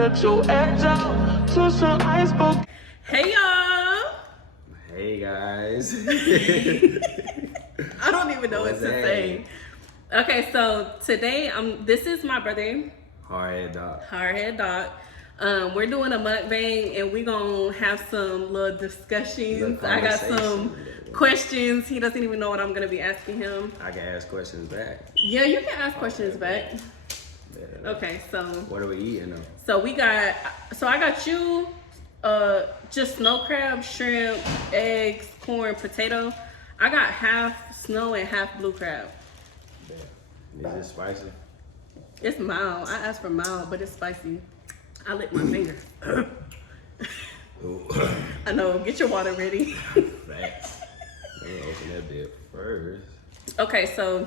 let your edge out to some iceberg. Hey y'all! Hey guys. I don't even know what to say. Okay, so today this is my brother. Hardhead Doc. We're doing a mukbang and we're gonna have some little discussions. I got some questions. He doesn't even know what I'm gonna be asking him. I can ask questions back. Yeah, you can ask questions back. Okay, so what are we eating though? So I got you just snow crab, shrimp, eggs, corn, potato. I got half snow and half blue crab. Is it spicy? It's mild. I asked for mild, but it's spicy. I licked my finger. I know. Get your water ready. Facts. Let me open that bit first. Okay, so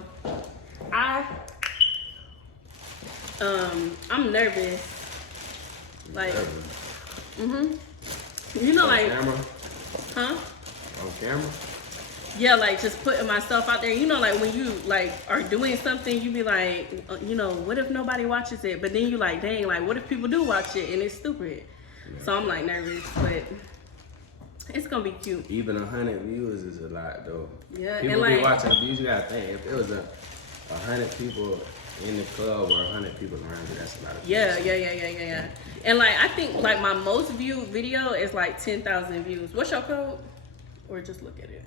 I'm nervous. Like, you know, like, camera? huh? On camera? Yeah, like just putting myself out there. You know, like when you like are doing something, you be like, you know, what if nobody watches it? But then you like, dang, like what if people do watch it and it's stupid? Yeah. So I'm like nervous, but it's gonna be cute. Even 100 views is a lot though. Yeah, people and like, be watching the views. You gotta think if it was 100 people in the club or 100 people around you, that's a lot of views. Yeah. And like I think like my most viewed video is like 10,000 views. What's your code? Or just look at it.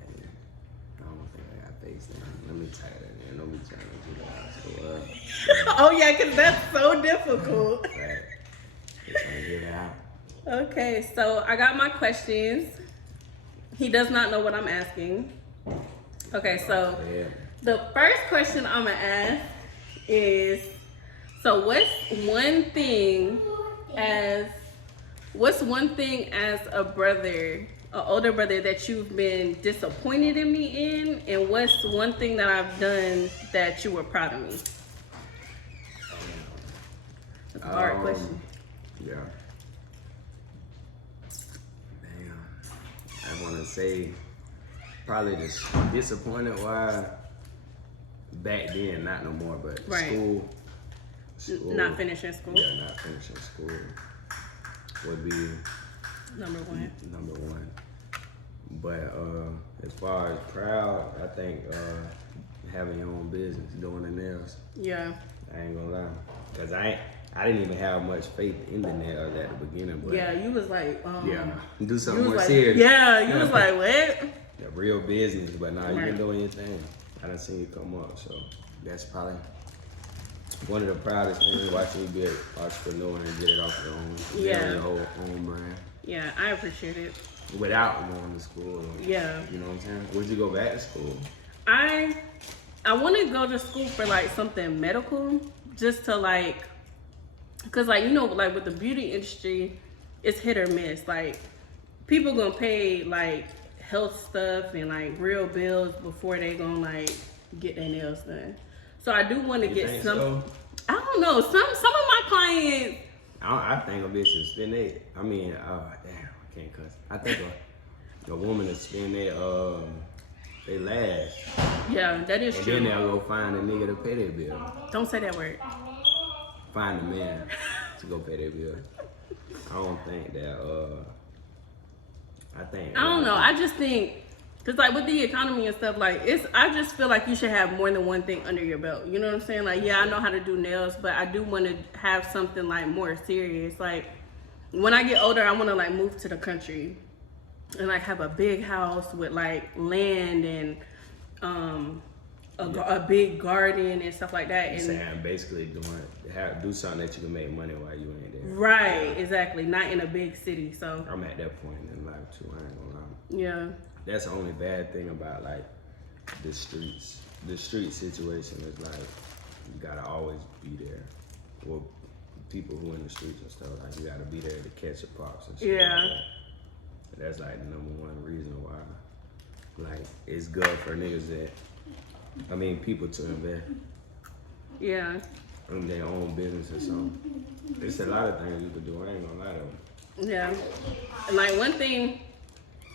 Let me type that in. Don't be trying to do that. Oh yeah, cause that's so difficult. Right. Trying to get it out. Okay, so I got my questions. He does not know what I'm asking. Okay, so the first question I'm gonna ask is, so what's one thing as a brother, an older brother, that you've been disappointed in me in, and what's one thing that I've done that you were proud of me? That's a hard question. Yeah. Damn. I want to say probably just disappointed why back then, not no more, but school. Not finishing school. Yeah, not finishing school would be number one. But as far as proud, I think having your own business, doing the nails. Yeah. I ain't gonna lie, cause I didn't even have much faith in the nails at the beginning. But yeah, you was like, do something more serious. Yeah, you was like, what? The real business, but now you been doing your thing. I done seen you come up, so that's probably one of the proudest things, watching you be an entrepreneur and get it off your own. Yeah. Your whole own brand. Yeah, I appreciate it. Without going to school. Yeah. You know what I'm saying? Would you go back to school? I want to go to school for like something medical, just to like, cause like, you know, like with the beauty industry, it's hit or miss. Like people gonna pay like health stuff and like real bills before they gonna like get their nails done. So I do want to get some. So? I don't know. Some of my clients. I think a bitch should spend it. I mean, damn, I can't cuss. I think a woman to spend they lash. Yeah, that is true. And then they'll go find a nigga to pay their bill. Don't say that word. Find a man to go pay their bill. I don't think that. I don't know. I just think, cause like with the economy and stuff, like I just feel like you should have more than one thing under your belt. You know what I'm saying? Like, yeah, I know how to do nails, but I do want to have something like more serious. Like when I get older, I want to like move to the country and like have a big house with like land and a big garden and stuff like that. And basically do something that you can make money while you ain't there. Right, exactly. Not in a big city. So I'm at that point in life too. I ain't gonna lie. Yeah. That's the only bad thing about like the streets. The street situation is like you gotta always be there. Well, people who in the streets and stuff, like you gotta be there to catch the pops and shit. Yeah. Like that. That's like the number one reason why like it's good for niggas people to invest. Yeah. In their own business or something. There's a lot of things you could do. I ain't gonna lie though. Yeah. And like one thing.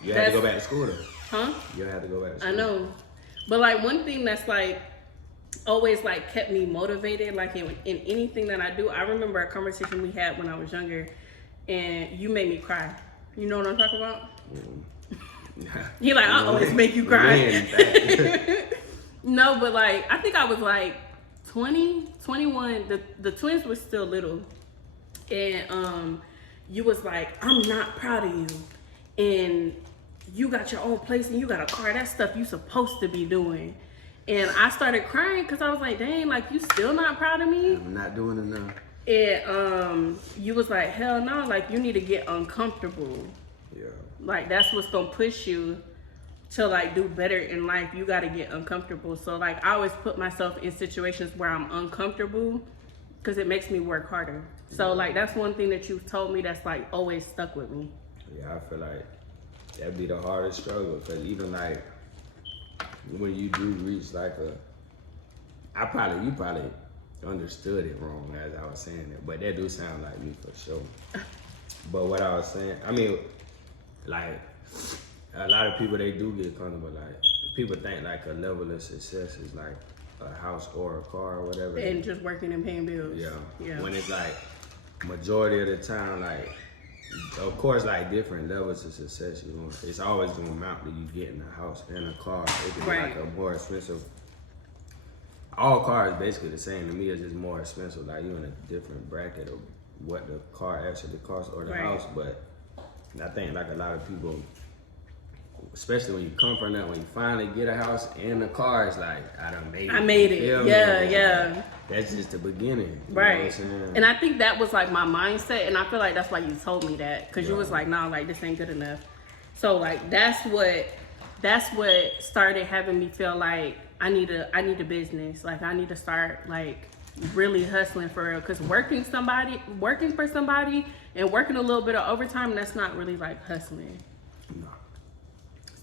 You have to go back to school though. Huh? You have to go back to school. I know. But like one thing that's like always like kept me motivated, like in anything that I do. I remember a conversation we had when I was younger, and you made me cry. You know what I'm talking about? You're like, I always make you cry. No, but like, I think I was like 20, 21. The twins were still little. And you was like, I'm not proud of you. And you got your own place and you got a car. That stuff you supposed to be doing. And I started crying because I was like, dang, like, you still not proud of me? I'm not doing enough. And you was like, hell no, like, you need to get uncomfortable. Yeah. Like, that's what's gonna push you to like do better in life. You gotta get uncomfortable. So like, I always put myself in situations where I'm uncomfortable because it makes me work harder. So like, that's one thing that you've told me that's like always stuck with me. Yeah, I feel like that'd be the hardest struggle, because even like when you do reach like you probably understood it wrong as I was saying it, but that do sound like me for sure. But what I was saying, I mean, like, a lot of people, they do get comfortable. Like, people think like a level of success is like a house or a car or whatever. And just working and paying bills. Yeah. When it's like, majority of the time, like, of course, like different levels of success, you know, it's always gonna amount to you getting a house and a car. It could be like a more expensive. All cars basically the same to me. It's just more expensive. Like, you in a different bracket of what the car actually costs or the house. But I think like a lot of people, especially when you come from that, when you finally get a house and a car, it's like, I done made it. I made it. Yeah. Like, that's just the beginning. Right. Know what I'm saying? And I think that was like my mindset, and I feel like that's why you told me that, because you was like, nah, like, this ain't good enough. So like, that's what started having me feel like I need a business. Like, I need to start like really hustling for real, because working for somebody and working a little bit of overtime, that's not really like hustling. No.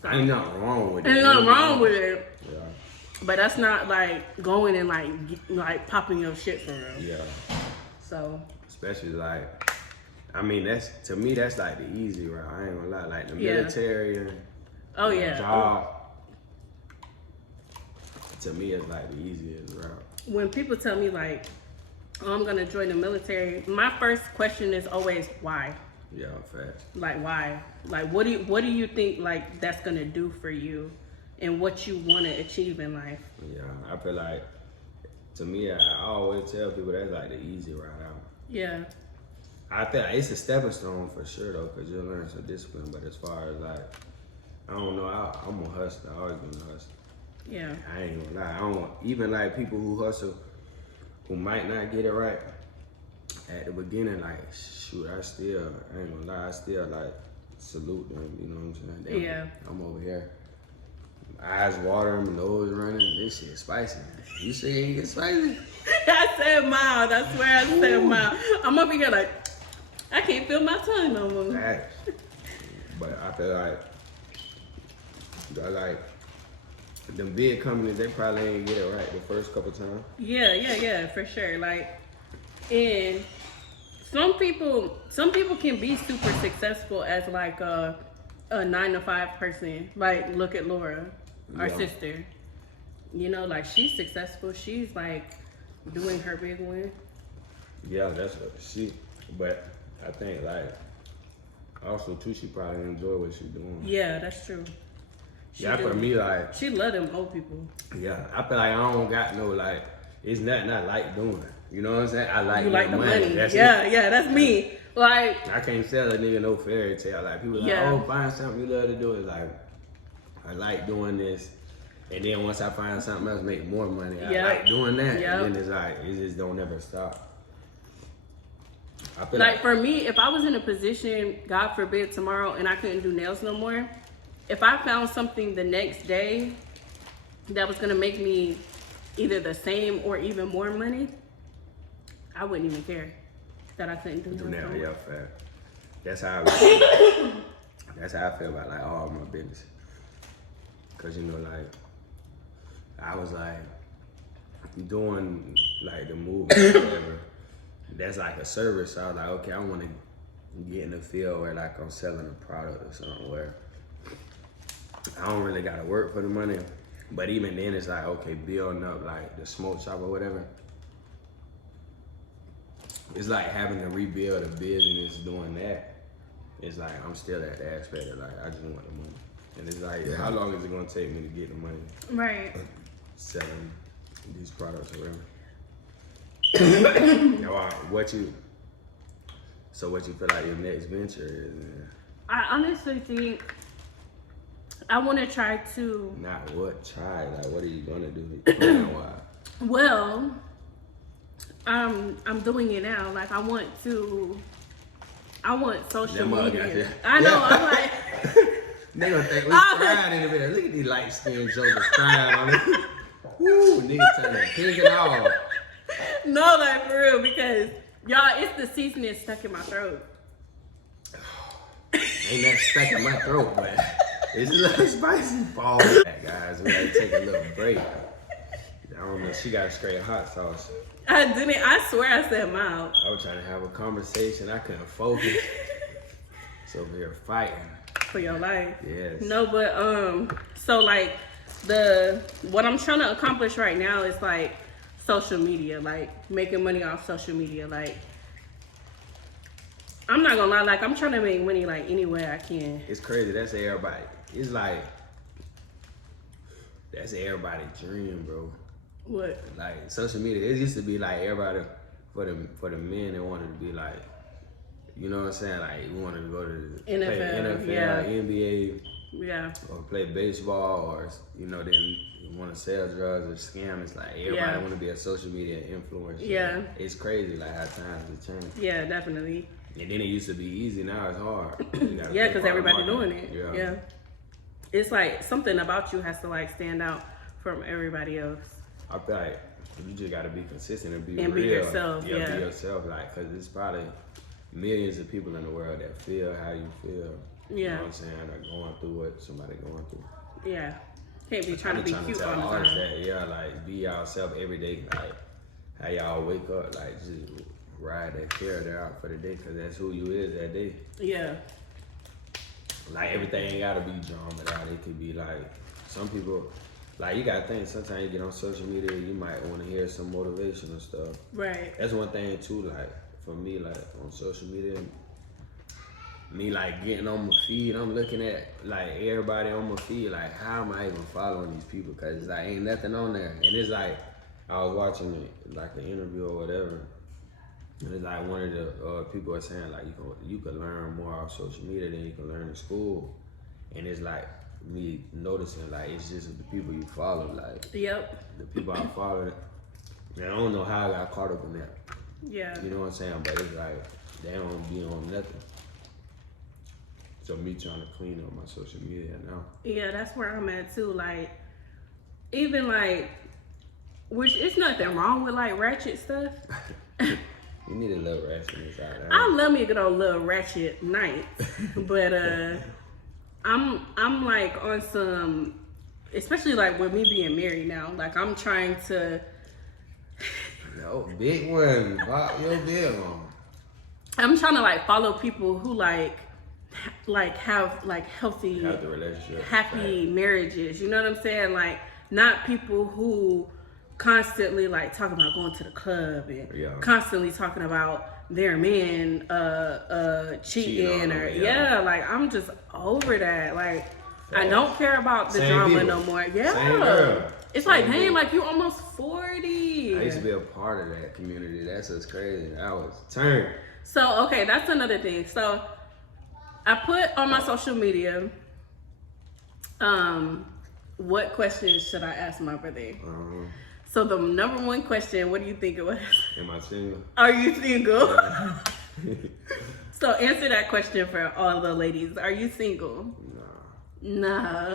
So, ain't nothing wrong with it. Ain't nothing wrong with it. Yeah. But that's not like going and like popping your shit for real. Yeah. So. Especially like, I mean, to me that's like the easy route. I ain't gonna lie. Like the military and job. To me, it's like the easiest route. When people tell me like, oh, I'm gonna join the military, my first question is always why. Yeah, fast. Like, why? Like, what do you think like that's gonna do for you, and what you want to achieve in life? Yeah, I feel like, to me, I always tell people that's like the easy route out. Yeah. I think it's a stepping stone for sure though, because you'll learn some discipline. But as far as like, I don't know, I'm a hustler. I always been a hustler. Yeah. I ain't gonna lie. I don't want, even like people who hustle, who might not get it right at the beginning, like, shoot, I ain't gonna lie, I still like salute them, you know what I'm saying? Damn, I'm over here, eyes watering, nose running, this shit spicy. You say it ain't get spicy? I said mild, I swear I said mild. I'm over here like, I can't feel my tongue no more. Facts. But I feel like, them big companies, they probably ain't get it right the first couple times. Yeah, for sure. Like, and some people can be super successful as like a 9-to-5 person. Like, look at Laura, our sister. You know, like, she's successful. She's like doing her big one. Yeah, that's what but I think like also too, she probably enjoy what she's doing. Yeah, that's true. For me, like, she love them old people. Yeah, I feel like I don't got no like, it's nothing I like doing. You know what I'm saying? I like the money. That's that's me. Like, I can't sell a nigga no fairy tale. Like, people like, oh, find something you love to do. It's like, I like doing this, and then once I find something else, make more money. I like doing that, and then it's like, it just don't ever stop. I feel like for me, if I was in a position, God forbid, tomorrow, and I couldn't do nails no more, if I found something the next day that was gonna make me either the same or even more money, I wouldn't even care that I couldn't do nails. Yeah, fair. That's how I feel about like all my business. Cause you know, like, I was like doing like the movement or whatever. That's like a service. So I was like, okay, I want to get in the field where like I'm selling a product or something where I don't really gotta work for the money. But even then, it's like, okay, building up like the smoke shop or whatever. It's like having to rebuild a business doing that. It's like I'm still at the aspect of like I just want the money. And it's like, how long is it gonna take me to get the money? Right. Selling these products or whatever. What you feel like your next venture is? I honestly think I want to try to. Not what, try. Like, what are you gonna do? Plan-wise? Well, I'm doing it now. Like I want social media. I know. I'm like. They gonna think we crying in the video. Look at these light skinned jokers crying on it. Woo, niggas turning pink and all. No, like for real, because y'all, it's the seasoning stuck in my throat. Ain't that stuck in my throat, but it's a little spicy. Fall back, guys. We gotta take a little break. I don't know. She got straight hot sauce. I didn't. I swear I said mild. I was trying to have a conversation. I couldn't focus. It's over here fighting. For your life. Yes. No, but so like what I'm trying to accomplish right now is like social media, like making money off social media. Like I'm not gonna lie, like I'm trying to make money like any way I can. It's crazy. That's everybody. It's like that's everybody's dream, bro. What? Like social media. It used to be like everybody for the men that wanted to be like, you know what I'm saying? Like we wanted to go to NFL, play NFL, yeah. NBA, Yeah. or play baseball, or then you want to sell drugs or scam. It's like everybody want to be a social media influencer. Yeah. It's crazy like how times have changed. Yeah, definitely. And then it used to be easy. Now it's hard. Yeah, because everybody doing it. Yeah. It's like something about you has to like stand out from everybody else. I feel like you just gotta be consistent and be real. Be yourself. Be yourself. Like, cause there's probably millions of people in the world that feel how you feel. You know what I'm saying? Like going through what somebody going through. Yeah. Can't be trying to be cute all the time. That, like be yourself every day. Like how y'all wake up, like just ride that character out for the day, cause that's who you is that day. Yeah. Like everything ain't gotta be drama out. It could be like some people. Like you gotta think. Sometimes you get on social media, you might want to hear some motivational stuff. Right. That's one thing too. Like for me, like on social media, me like getting on my feed, I'm looking at like everybody on my feed. Like how am I even following these people? Cause it's like ain't nothing on there. And it's like I was watching like an interview or whatever, and it's like one of the people are saying like you can learn more off social media than you can learn in school. And it's like me noticing like it's just the people you follow, like the people I follow. And I don't know how I got caught up in that. Yeah. You know what I'm saying? But it's like they don't be on nothing. So me trying to clean up my social media now. Yeah, that's where I'm at too. Like even like, which it's nothing wrong with like ratchet stuff. You need a little ratchetness out there. I love me a good old little ratchet night, but I'm like on some, especially like with me being married now. Like I'm trying to. No, big one. Pop your big one. I'm trying to like follow people who like have like healthy relationship, happy marriages. You know what I'm saying? Like not people who constantly like talking about going to the club and constantly talking about their man cheating or like I'm just over that. Like I don't care about the drama no more. Yeah. It's like, dang, like you almost 40. I used to be a part of that community. That's what's crazy. I was turned. So okay, that's another thing. So I put on my social media, what questions should I ask my birthday? So the number one question, what do you think it was? Am I single? Are you single? Yeah. So answer that question for all the ladies. Are you single? Nah.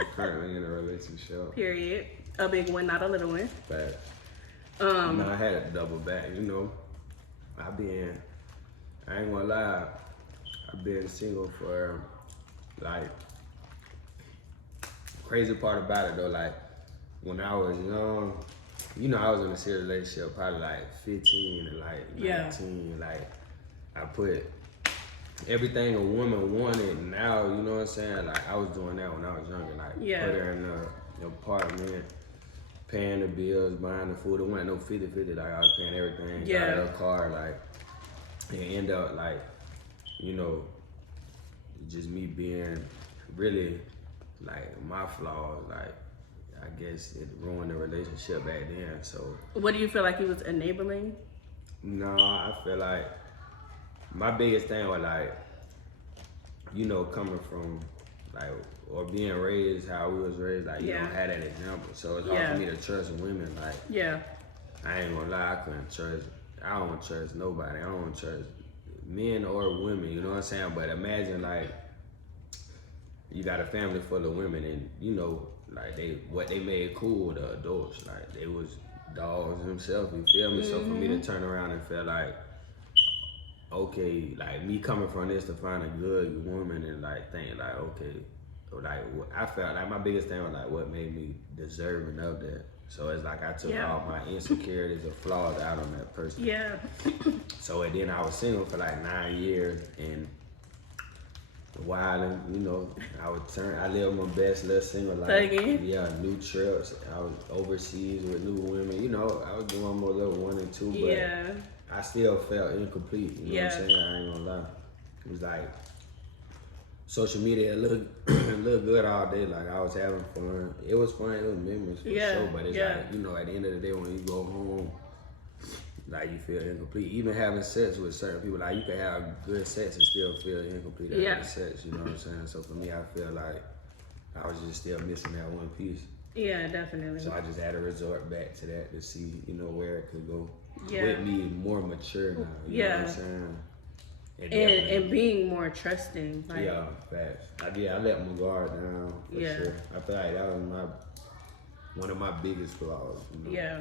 I'm currently in a relationship. Period. A big one, not a little one. But I had to double back, you know. I ain't gonna lie, I've been single for like, crazy part about it though, like when I was young, you know, I was in a serious relationship probably like 15 and like 19, like I put everything a woman wanted now, you know what I'm saying? Like I was doing that when I was younger, like put her in apartment, paying the bills, buying the food. It wasn't no 50-50, like I was paying everything. Yeah. Got a car, like, it ended up like, you know, just me being really like my flaws, like I guess it ruined the relationship back then. So What do you feel like he was enabling? no, I feel like my biggest thing was like, you know, coming from like or being raised how we was raised, like you don't have that example. So it's hard for me to trust women. Like I ain't gonna lie, I couldn't trust. I don't trust nobody. I don't trust men or women. You know what I'm saying? But imagine like you got a family full of women, and you know, like what they made cool, the adults, like they was dogs themselves. You feel me? So for me to turn around and feel like, okay, like me coming from this to find a good woman and like think like, okay, like I felt like my biggest thing was like what made me deserving of that. So it's like I took all my insecurities or flaws out on that person. Yeah. So and then I was single for like 9 years and wilding, you know, I lived my best little single life. Yeah, new trips. I was overseas with new women. You know, I was doing more little 1 and 2, but I still felt incomplete. You know what I'm saying? I ain't gonna lie. It was like social media looked good all day. Like I was having fun. It was fun. It was memories for sure. But it's like, you know, at the end of the day when you go home, like you feel incomplete. Even having sex with certain people, like you can have good sex and still feel incomplete after the sex. You know what I'm saying? So for me, I feel like I was just still missing that one piece. Yeah, definitely. So I just had to resort back to that to see, you know, where it could go. With me more mature now. You know what I'm saying? And being more trusting. Like, yeah, facts. I let my guard down for sure. I feel like that was one of my biggest flaws. You know? Yeah.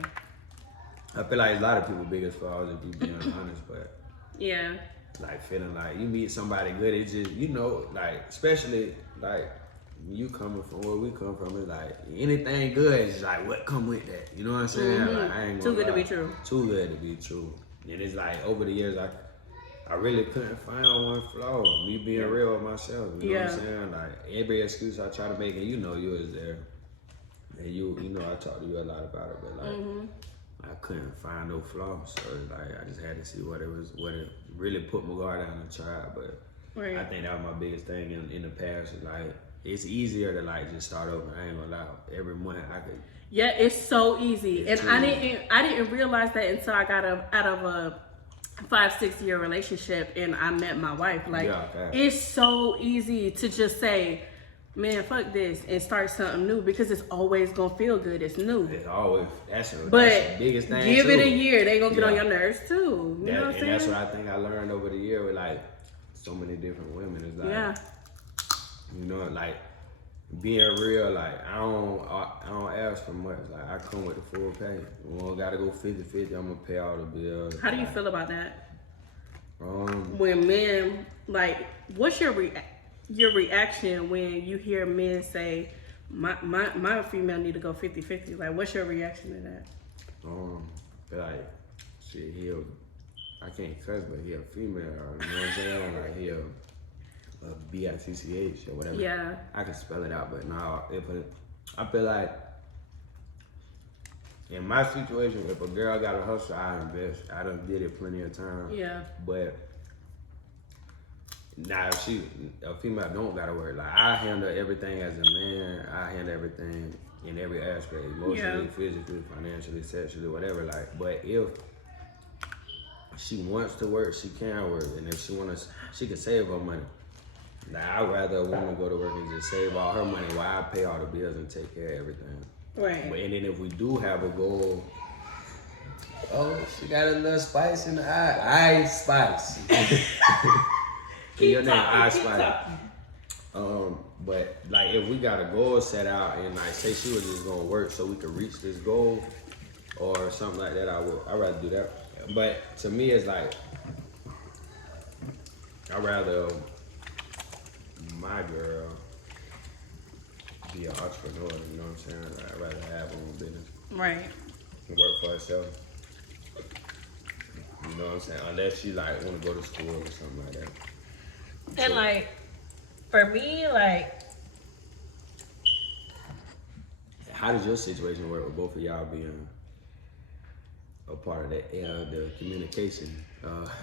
I feel like a lot of people's biggest flaws, if you being honest, but like feeling like you meet somebody good, it's just, you know, like especially like you coming from where we come from, it's like anything good is like what come with that. You know what I'm saying? Like, I ain't gonna Too good lie. to be true. Too good to be true. And it's like over the years, I really couldn't find one flaw. Me being real with myself. You know what I'm saying? Like every excuse I try to make, and you know you was there. And you know I talked to you a lot about it, but like I couldn't find no flaw. So it's like I just had to see what it really put my guard down and try. But I think that was my biggest thing in the past. Is like it's easier to like just start over. I ain't gonna lie. Every month I could. Yeah, it's so easy, and I didn't realize that until I got out of a 5-6 year relationship and I met my wife. Like it's so easy to just say, man, fuck this, and start something new because it's always gonna feel good. It's new. It's always that's the biggest thing. Give it a year, they gonna get on your nerves too. You know what I'm saying? That's what I think I learned over the year with like so many different women. Is like, you know, like being real. Like I don't ask for much. Like I come with the full pay. We don't gotta go 50-50. I'm gonna pay all the bills. How do you feel about that? When men like, what's your reaction when you hear men say, my female need to go 50-50? Like, what's your reaction to that? Like, shit, I can't cuss, but he a female, you know what I'm saying? Like, he a B-I-C-C-H or whatever. Yeah. I can spell it out, but no, I feel like, in my situation, if a girl got a hustle, I invest. I done did it plenty of times. Yeah. But now if a female don't gotta work, like I handle everything as a man. I handle everything in every aspect, emotionally, physically, financially, sexually, whatever. Like, but if she wants to work, she can work, and if she can save her money. Like I'd rather a woman go to work and just save all her money while I pay all the bills and take care of everything. Right. But, and then if we do have a goal, she got a little spice in the eye. Ice Spice. Your name Ice Spice. But like if we got a goal set out and like say she was just gonna work so we could reach this goal or something like that, I'd rather do that. But to me it's like I'd rather my girl be an entrepreneur, you know what I'm saying? I'd rather have her own business. Right. And work for herself. You know what I'm saying? Unless she like wanna go to school or something like that. And like, for me, like, how does your situation work with both of y'all being a part of that the communication?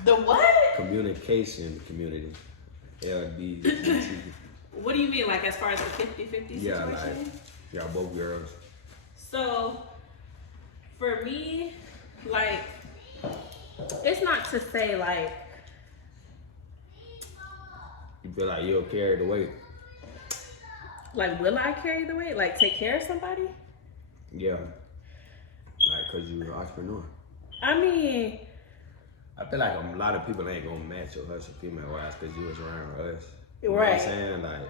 The what? Communication community. LGBT. What do you mean, like as far as the 50-50 situation? Yeah, like y'all both girls. So, for me, like, it's not to say like you feel like you'll carry the weight. Like, will I carry the weight? Like, take care of somebody? Yeah. Like, cause you're an entrepreneur. I mean, I feel like a lot of people ain't gonna match your hustle female wise because you was around us. You know right. what I'm saying? Like,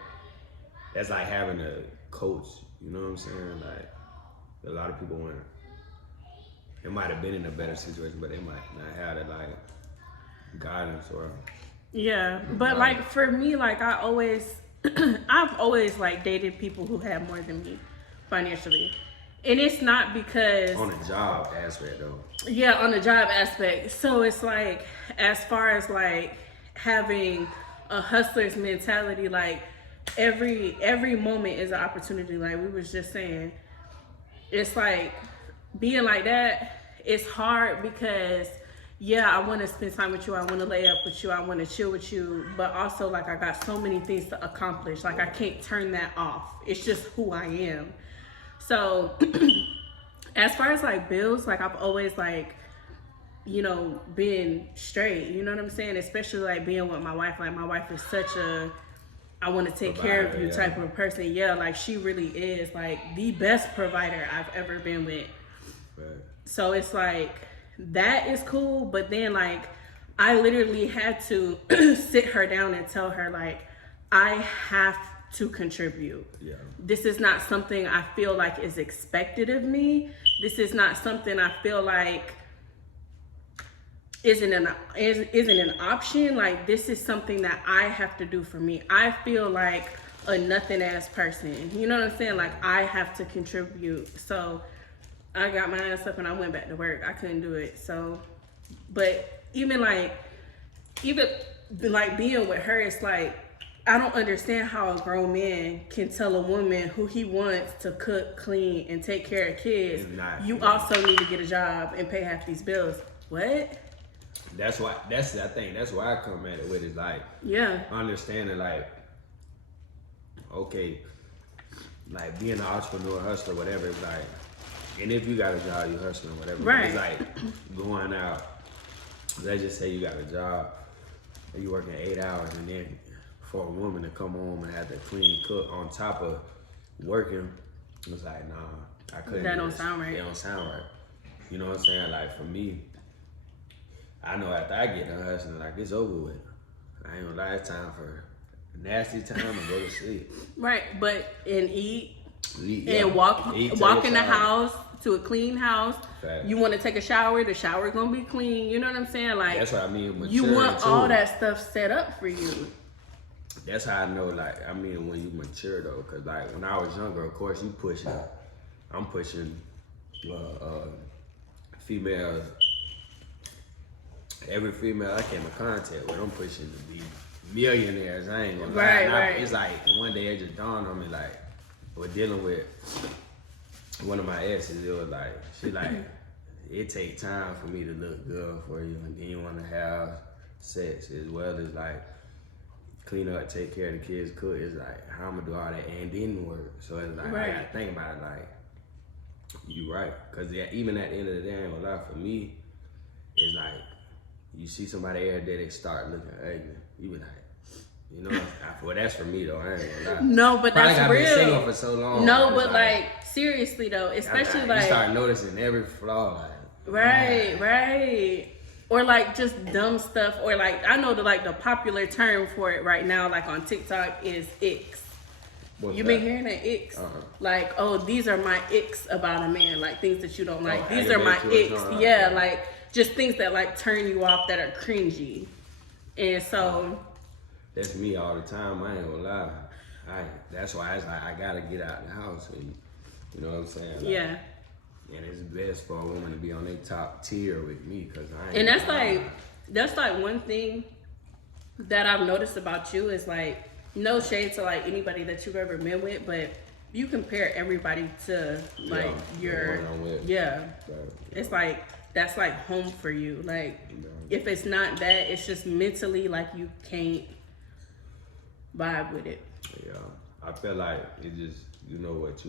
that's like having a coach. You know what I'm saying? Like, a lot of people want. It might have been in a better situation, but they might not have it like guidance or. Yeah, but like for me, like I've always like dated people who have more than me financially. And it's not because on a job aspect though. Yeah, on the job aspect. So it's like, as far as like having a hustler's mentality, like every moment is an opportunity. Like we was just saying, it's like being like that. It's hard because yeah, I want to spend time with you. I want to lay up with you. I want to chill with you. But also like I got so many things to accomplish. Like I can't turn that off. It's just who I am. So as far as like bills, like I've always like, you know, been straight, you know what I'm saying? Especially like being with my wife. Like my wife is such a, I want to take care of you type of person. Yeah, like she really is like the best provider I've ever been with. Right. So it's like, that is cool. But then like, I literally had to sit her down and tell her like, I have to contribute. Yeah. This is not something I feel like is expected of me. This is not something I feel like isn't an option. Like this is something that I have to do for me. I feel like a nothing ass person. You know what I'm saying? Like I have to contribute. So I got my ass up and I went back to work. I couldn't do it. So, but even being with her, it's like, I don't understand how a grown man can tell a woman who he wants to cook, clean, and take care of kids, you also need to get a job and pay half these bills. What? That's why I come at it with is like, yeah, understanding like, okay, like being an entrepreneur, hustler, whatever, it's like, and if you got a job, you hustling, whatever. Right. It's like going out, let's just say you got a job and you working 8 hours, and then for a woman to come home and have to clean, cook on top of working, it's like, nah, I couldn't. That don't sound right. It don't sound right. You know what I'm saying? Like for me, I know after I get done hustling, like it's over with. I ain't gonna lie, it's time for nasty time and go to sleep. Right, but eat yeah. and walk in the house to a clean house. Fact. You want to take a shower, the shower gonna be clean. You know what I'm saying? Like that's what I mean. You want all that stuff set up for you. That's how I know, like, I mean, when you mature though, cause like when I was younger, of course, I'm pushing females. Every female I came in contact with, I'm pushing to be millionaires. I ain't gonna lie. Right. It's like one day it just dawned on me, like, we're dealing with one of my exes. It was like, she like, it take time for me to look good for you, and then you want to have sex as well as like clean up, take care of the kids, cook. It's like, how I'm gonna do all that and then work. So it's like, I gotta think about it, like, you right. Cause yeah, even at the end of the day, I ain't gonna lie, for me, it's like, you see somebody every day, they start looking ugly. You be like, you know, well, that's for me though, I ain't gonna lie. No, but Probably that's real. Been single real. for so long. No, but like seriously though, especially you like start noticing every flaw. Like, right. Or like just dumb stuff, or like I know the popular term for it right now, like on TikTok, is icks. You been hearing that icks? Like, oh, these are my icks about a man, like things that you don't like. These are my icks. Yeah, like just things that like turn you off, that are cringy. And so that's me all the time. I ain't gonna lie. That's why it's like I gotta get out of the house. And, you know what I'm saying? Like, yeah. And it's best for a woman to be on their top tier with me, cause I ain't. And that's like one thing that I've noticed about you is like, no shade to like anybody that you've ever been with, but you compare everybody to like Yeah, your the one I'm with. yeah. Right. It's like that's like home for you. Like if it's not that, it's just mentally like you can't vibe with it. Yeah, I feel like it just, you know what,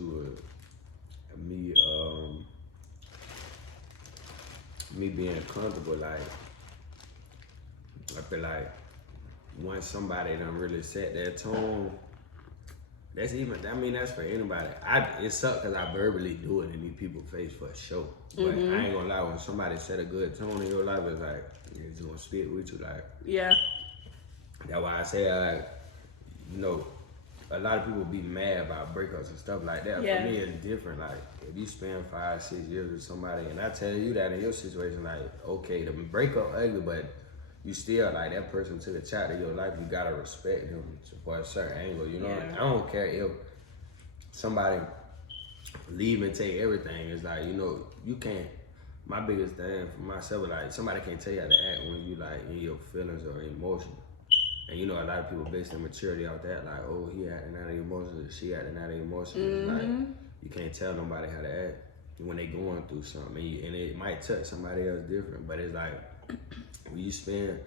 me being comfortable, like, I feel like once somebody done really set their tone, that's for anybody. It sucks because I verbally do it in these people's face for sure. But I ain't gonna lie, when somebody set a good tone in your life, it's like, it's gonna stick with you, like. Yeah. That's why I say, you know, a lot of people be mad about breakups and stuff like that. Yeah. For me, it's different. Like, if you spend 5-6 years with somebody, and I tell you that in your situation, like, okay, the breakup ugly, but you still, like, that person took a chapter of your life, you gotta respect them for a certain angle, you know? Yeah. I don't care if somebody leave and take everything. It's like, you know, you can't, my biggest thing for myself is like, somebody can't tell you how to act when you, like, in your feelings or emotional. And you know, a lot of people base their maturity off that, like, oh, he acting out of emotions, or she acting out of emotions. It's like, you can't tell nobody how to act when they going through something. And it might touch somebody else different, but it's like, when you spend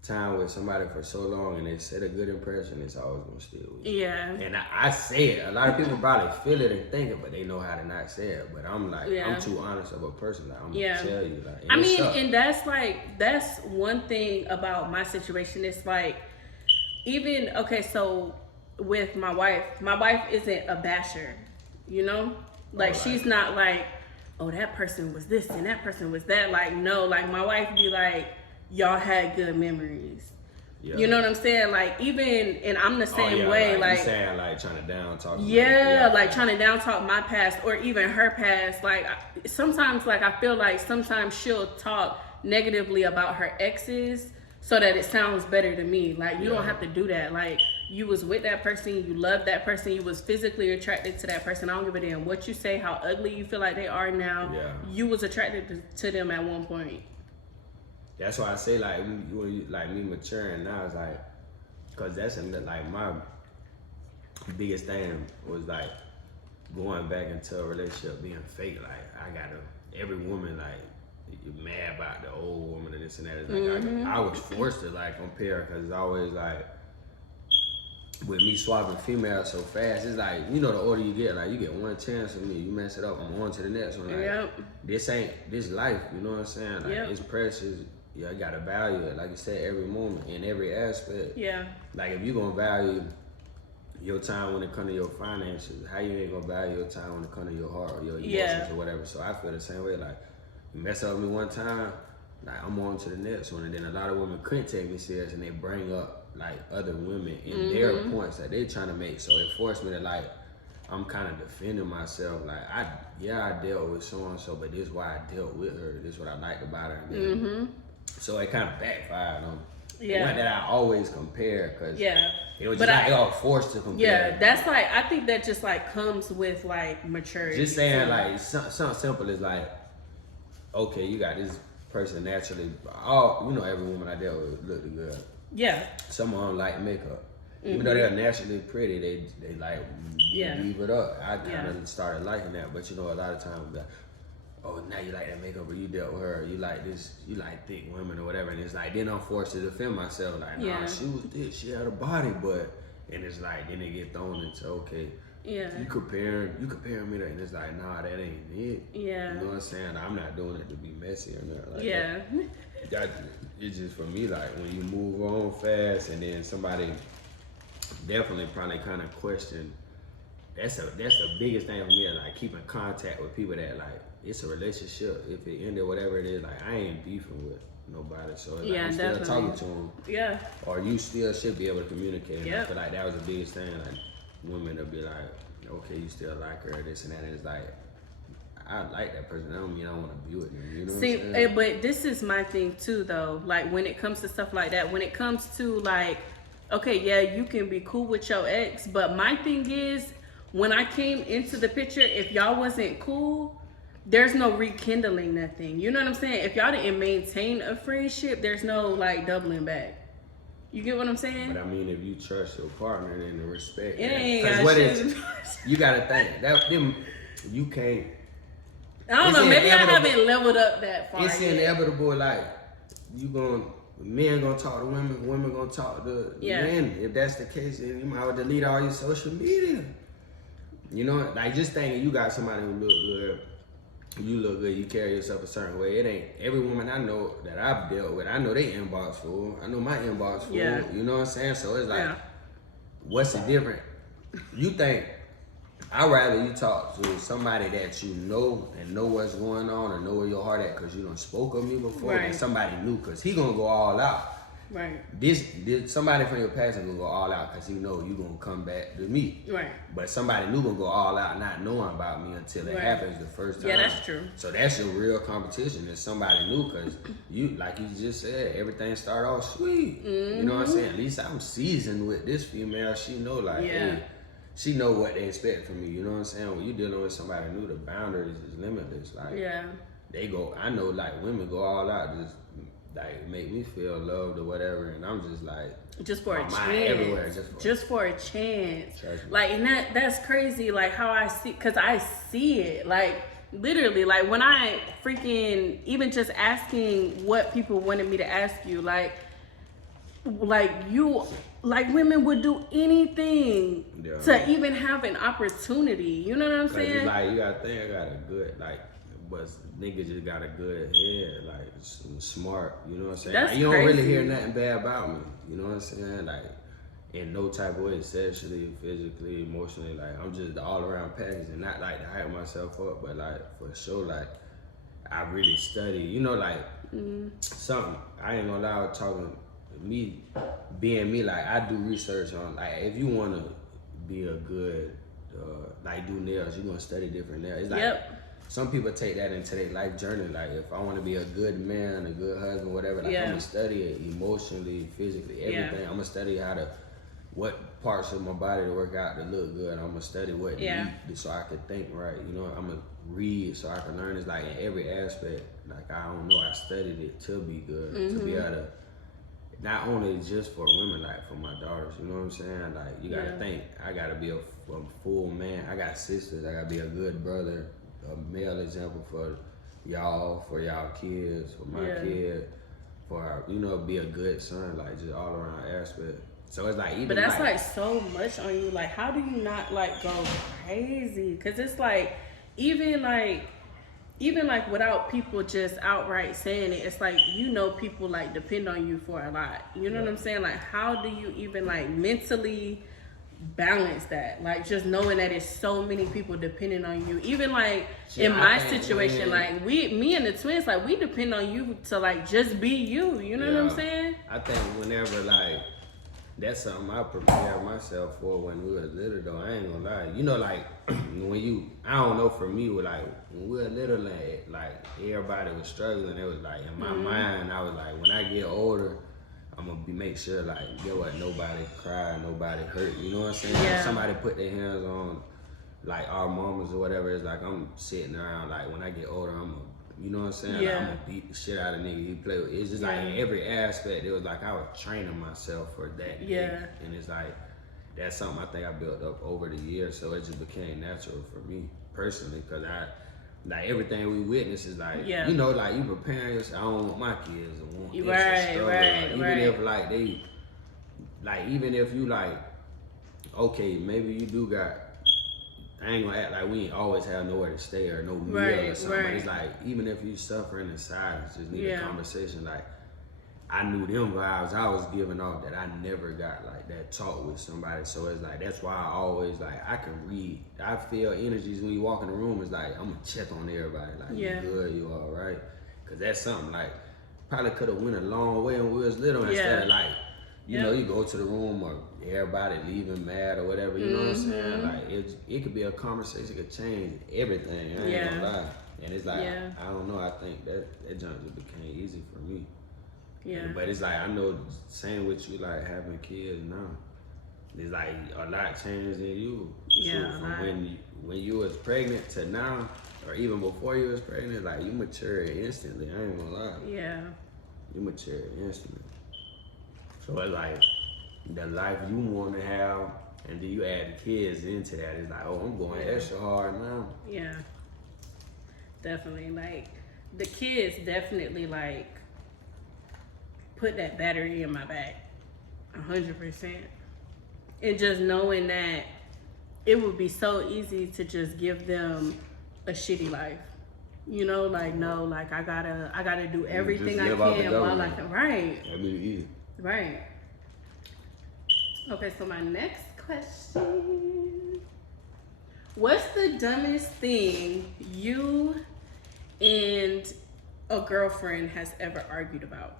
time with somebody for so long and they set a good impression, it's always gonna stay with you. Yeah. And I say it. A lot of people probably feel it and think it, but they know how to not say it. But I'm like, I'm too honest of a person. Like, I'm gonna tell you. Like, I mean, and that's one thing about my situation. It's like, even, okay, so with my wife isn't a basher, you know? Like, she's not like, oh, that person was this and that person was that. Like, no, like, my wife be like, y'all had good memories. Yeah. You know what I'm saying? Like, even, and I'm the same way. Like, you saying, like, trying to down talk. Like trying to down talk my past or even her past. Like, sometimes, like, I feel like sometimes she'll talk negatively about her exes so that it sounds better to me. Like, you don't have to do that. Like, you was with that person, you loved that person, you was physically attracted to that person. I don't give a damn what you say, how ugly you feel like they are now. Yeah. You was attracted to them at one point. That's why I say, like, when you, like, me maturing now, it's like, cause that's like my biggest thing was like going back into a relationship being fake. Like, every woman, like, you mad about the old woman and this and that. It's like, I was forced to, like, compare, cause it's always like, with me swapping females so fast, it's like, you know, the older you get, like, you get one chance with me, you mess it up, I'm on to the next one. Like, this ain't this life, you know what I'm saying? Like, it's precious. You gotta value it, like you said, every moment in every aspect. Yeah. Like, if you gonna value your time when it comes to your finances, how you ain't gonna value your time when it comes to your heart or your emotions or whatever? So I feel the same way. Like, you mess up with me one time, like, I'm on to the next one. And then a lot of women couldn't take me serious, and they bring up, like, other women and their points that they trying to make. So it forced me to, like, I'm kind of defending myself. Like, I dealt with so and so, but this is why I dealt with her. This is what I liked about her. And so it kind of backfired on me. Yeah. Not that I always compare, because it was just like, I was forced to compare. Yeah, that's like, I think that just like comes with like maturity. Just saying, like, something simple is like, okay, you got this person naturally, you know, every woman I dealt with looked good. Yeah. Some of them like makeup. Even though they're naturally pretty, they like leave it up. I kind of started liking that, but you know, a lot of times, like, oh, now you like that makeup, or you dealt with her, you like this, you like thick women or whatever, and it's like, then I'm forced to defend myself, like, nah, she was thick, she had a body, but, and it's like, then they get thrown into, okay, you comparing me to, and it's like, nah, that ain't it. Yeah. You know what I'm saying? I'm not doing it to be messy or nothing like that. It's just for me, like, when you move on fast, and then somebody definitely probably kind of question, that's the biggest thing for me, like, keeping contact with people that, like, it's a relationship. If it ended, whatever it is, like, I ain't beefing with nobody. So like, I'm still talking to them. Yeah. Or you still should be able to communicate. And I feel like that was the biggest thing. Like, women will be like, okay, you still like her, this and that. And it's like, I like that person. That don't mean I want to be with them. You know what I'm saying? But this is my thing too, though. Like, when it comes to stuff like that, when it comes to, like, okay, yeah, you can be cool with your ex, but my thing is, when I came into the picture, if y'all wasn't cool, there's no rekindling nothing. You know what I'm saying? If y'all didn't maintain a friendship, there's no, like, doubling back. You get what I'm saying? But I mean, if you trust your partner, then the respect. It ain't Because got what shit. is, you gotta think that them, you can't. I don't It's know. Maybe I inevitable. haven't leveled up that far. It's yet. inevitable. Like men gonna talk to women gonna talk to men. If that's the case, then you might have to delete all your social media. You know, like just thinking you got somebody who look good. You look good, you carry yourself a certain way. It ain't every woman I know that I've dealt with, I know they inbox full. I know my inbox full. Yeah. You know what I'm saying? So it's like, what's the difference? You think I'd rather you talk to somebody that you know and know what's going on and know where your heart at because you done spoke of me before than somebody new because he gonna go all out. Right. This somebody from your past is gonna go all out because he know you gonna come back to me. Right. But somebody new gonna go all out not knowing about me until it happens the first time. Yeah, that's true. So that's your real competition is somebody new because you, like you just said, everything start off sweet. You know what I'm saying? At least I'm seasoned with this female. She know like, hey, she know what they expect from me. You know what I'm saying? When you dealing with somebody new, the boundaries is limitless. Like they go, I know like women go all out just like make me feel loved or whatever, and I'm just like just for a chance. Everywhere, just for a chance. Like, and that's crazy. Like how I see, cause I see it. Like literally, like when I freaking even just asking what people wanted me to ask you, like you, like women would do anything to even have an opportunity. You know what I'm saying? Like you gotta think, I got a good but niggas just got a good head, like smart, you know what I'm saying? That's like, you don't crazy. really hear nothing bad about me, you know what I'm saying? Like in no type of way, sexually, physically, emotionally, like I'm just the all around package and not like to hype myself up, but like for sure, like I really study, you know, like something, I ain't gonna lie, talking me, being me, like I do research on, like if you wanna be a good, like do nails, you're gonna study different nails. It's like, some people take that into their life journey. Like, if I want to be a good man, a good husband, whatever, like I'm gonna study it emotionally, physically, everything. I'm gonna study what parts of my body to work out to look good. I'm gonna study what to eat so I can think right. You know, I'm gonna read so I can learn. It's like in every aspect. Like I don't know, I studied it to be good, to be able to. Not only just for women, like for my daughters. You know what I'm saying? Like you gotta think. I gotta be a full man. I got sisters. I gotta be a good brother. A male example for y'all kids, for my kid, for be a good son, like just all around aspect. So it's like even. But that's like so much on you. Like, how do you not like go crazy? Cause it's like even like without people just outright saying it, it's like people like depend on you for a lot. You know what I'm saying? Like, how do you even like mentally balance that, like just knowing that it's so many people depending on you, even like in my situation, like me and the twins, like we depend on you to like just be you know what I'm saying? I think whenever like that's something I prepared myself for when we were little though, I ain't gonna lie, like when I don't know, for me, like when we were little, like everybody was struggling, it was like in my mind I was like, when I get older I'm gonna make sure, like, nobody cry, nobody hurt, you know what I'm saying? If somebody put their hands on, like, our mamas or whatever, it's like, I'm sitting around, like, when I get older, I'm gonna, you know what I'm saying? Like, I'm gonna beat the shit out of nigga he play with. It's just like, in every aspect, it was like, I was training myself for that. And it's like, that's something I think I built up over the years, so it just became natural for me, personally, because like everything we witness is like, like you preparing yourself. I don't want my kids to want this even if like they, like even if you like, okay, maybe you do got. I ain't gonna act like we ain't always have nowhere to stay or no meal or something. But it's like even if you suffering in silence, just need a conversation. Like I knew them vibes I was giving off that I never got like that talk with somebody. So it's like, that's why I always like, I can read. I feel energies when you walk in the room. It's like, I'm gonna check on everybody. Like, you good, you all right? Cause that's something like, probably could have went a long way when we was little instead of like, you know, you go to the room or everybody leaving mad or whatever, you know what I'm saying? Like it could be a conversation, could change everything. I ain't gonna lie. And it's like, I don't know, I think that junk just became easy for me. But it's like, I know, same with you, like having kids now. It's like a lot changed in you. From when you was pregnant to now, or even before you was pregnant, like you matured instantly. I ain't gonna lie. You matured instantly. So it's like the life you want to have, and then you add the kids into that. It's like, oh, I'm going extra hard now. Yeah, definitely. Like the kids definitely like put that battery in my back, 100%. And just knowing that it would be so easy to just give them a shitty life. You know, like no, like I gotta do everything I can while I can. Right. That'd be easy. Right. Okay, so my next question. What's the dumbest thing you and a girlfriend has ever argued about?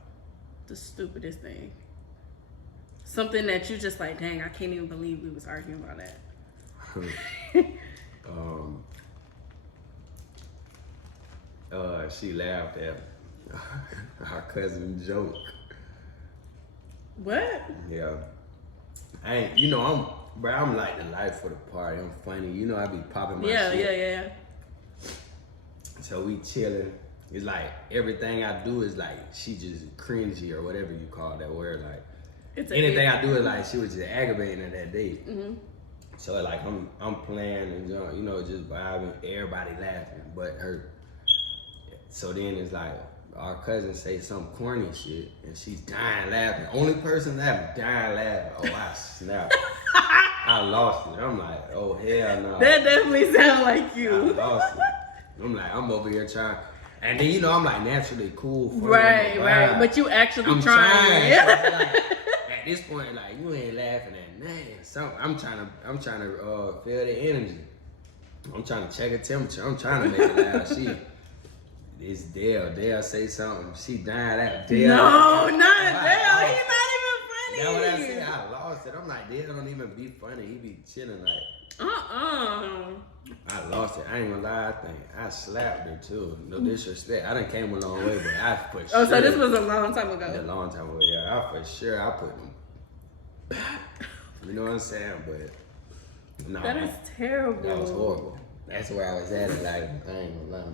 The stupidest thing. Something that you just like, dang, I can't even believe we was arguing about that. She laughed at our cousin joke. What? Yeah. I ain't, you know, I'm like the life for the party. I'm funny. You know, I be popping my shit. Yeah. So we chilling. It's like everything I do is like she just cringy or whatever you call that word. Like anything I do is like she was just aggravating her that day. Mm-hmm. So like I'm playing and you know just vibing, everybody laughing but her. So then it's like our cousin say some corny shit and she's dying laughing. Only person laughing, dying laughing. Oh, I snapped. I lost it. I'm like, oh hell no. That definitely sounds like you. I lost it. I'm like, I'm over here trying. And then you know I'm like naturally cool. Right. But you actually I'm trying. Like, at this point, like you ain't laughing at nothing. So I'm trying to feel the energy. I'm trying to check her temperature. I'm trying to make it laugh. It's Dale. Dale say something. She dying out. Dale. No, not Dale. He's not even funny. That's what I said. I lost it. I'm like, Dale don't even be funny. He be chilling like. I lost it. I ain't gonna lie. I think I slapped her too. No disrespect. I done came a long way, but I for sure. Oh, so this was a long time ago. A long time ago, yeah. I for sure. I put them. You know what I'm saying? But no. That is terrible. That was horrible. That's where I was at. Like I ain't gonna lie.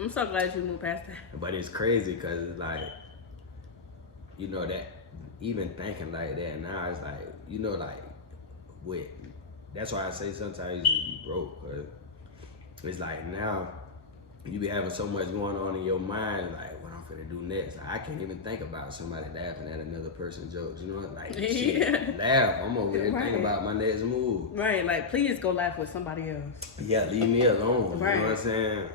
I'm so glad you moved past that. But it's crazy because it's like, you know, that even thinking like that now, it's like, you know, like, that's why I say sometimes you be broke. Cause it's like now, you be having so much going on in your mind, like, what I'm finna do next. Like, I can't even think about somebody laughing at another person's jokes, you know? Like, shit, laugh. I'm over here thinking about my next move. Right, like, please go laugh with somebody else. Yeah, leave me alone, right. You know what I'm saying?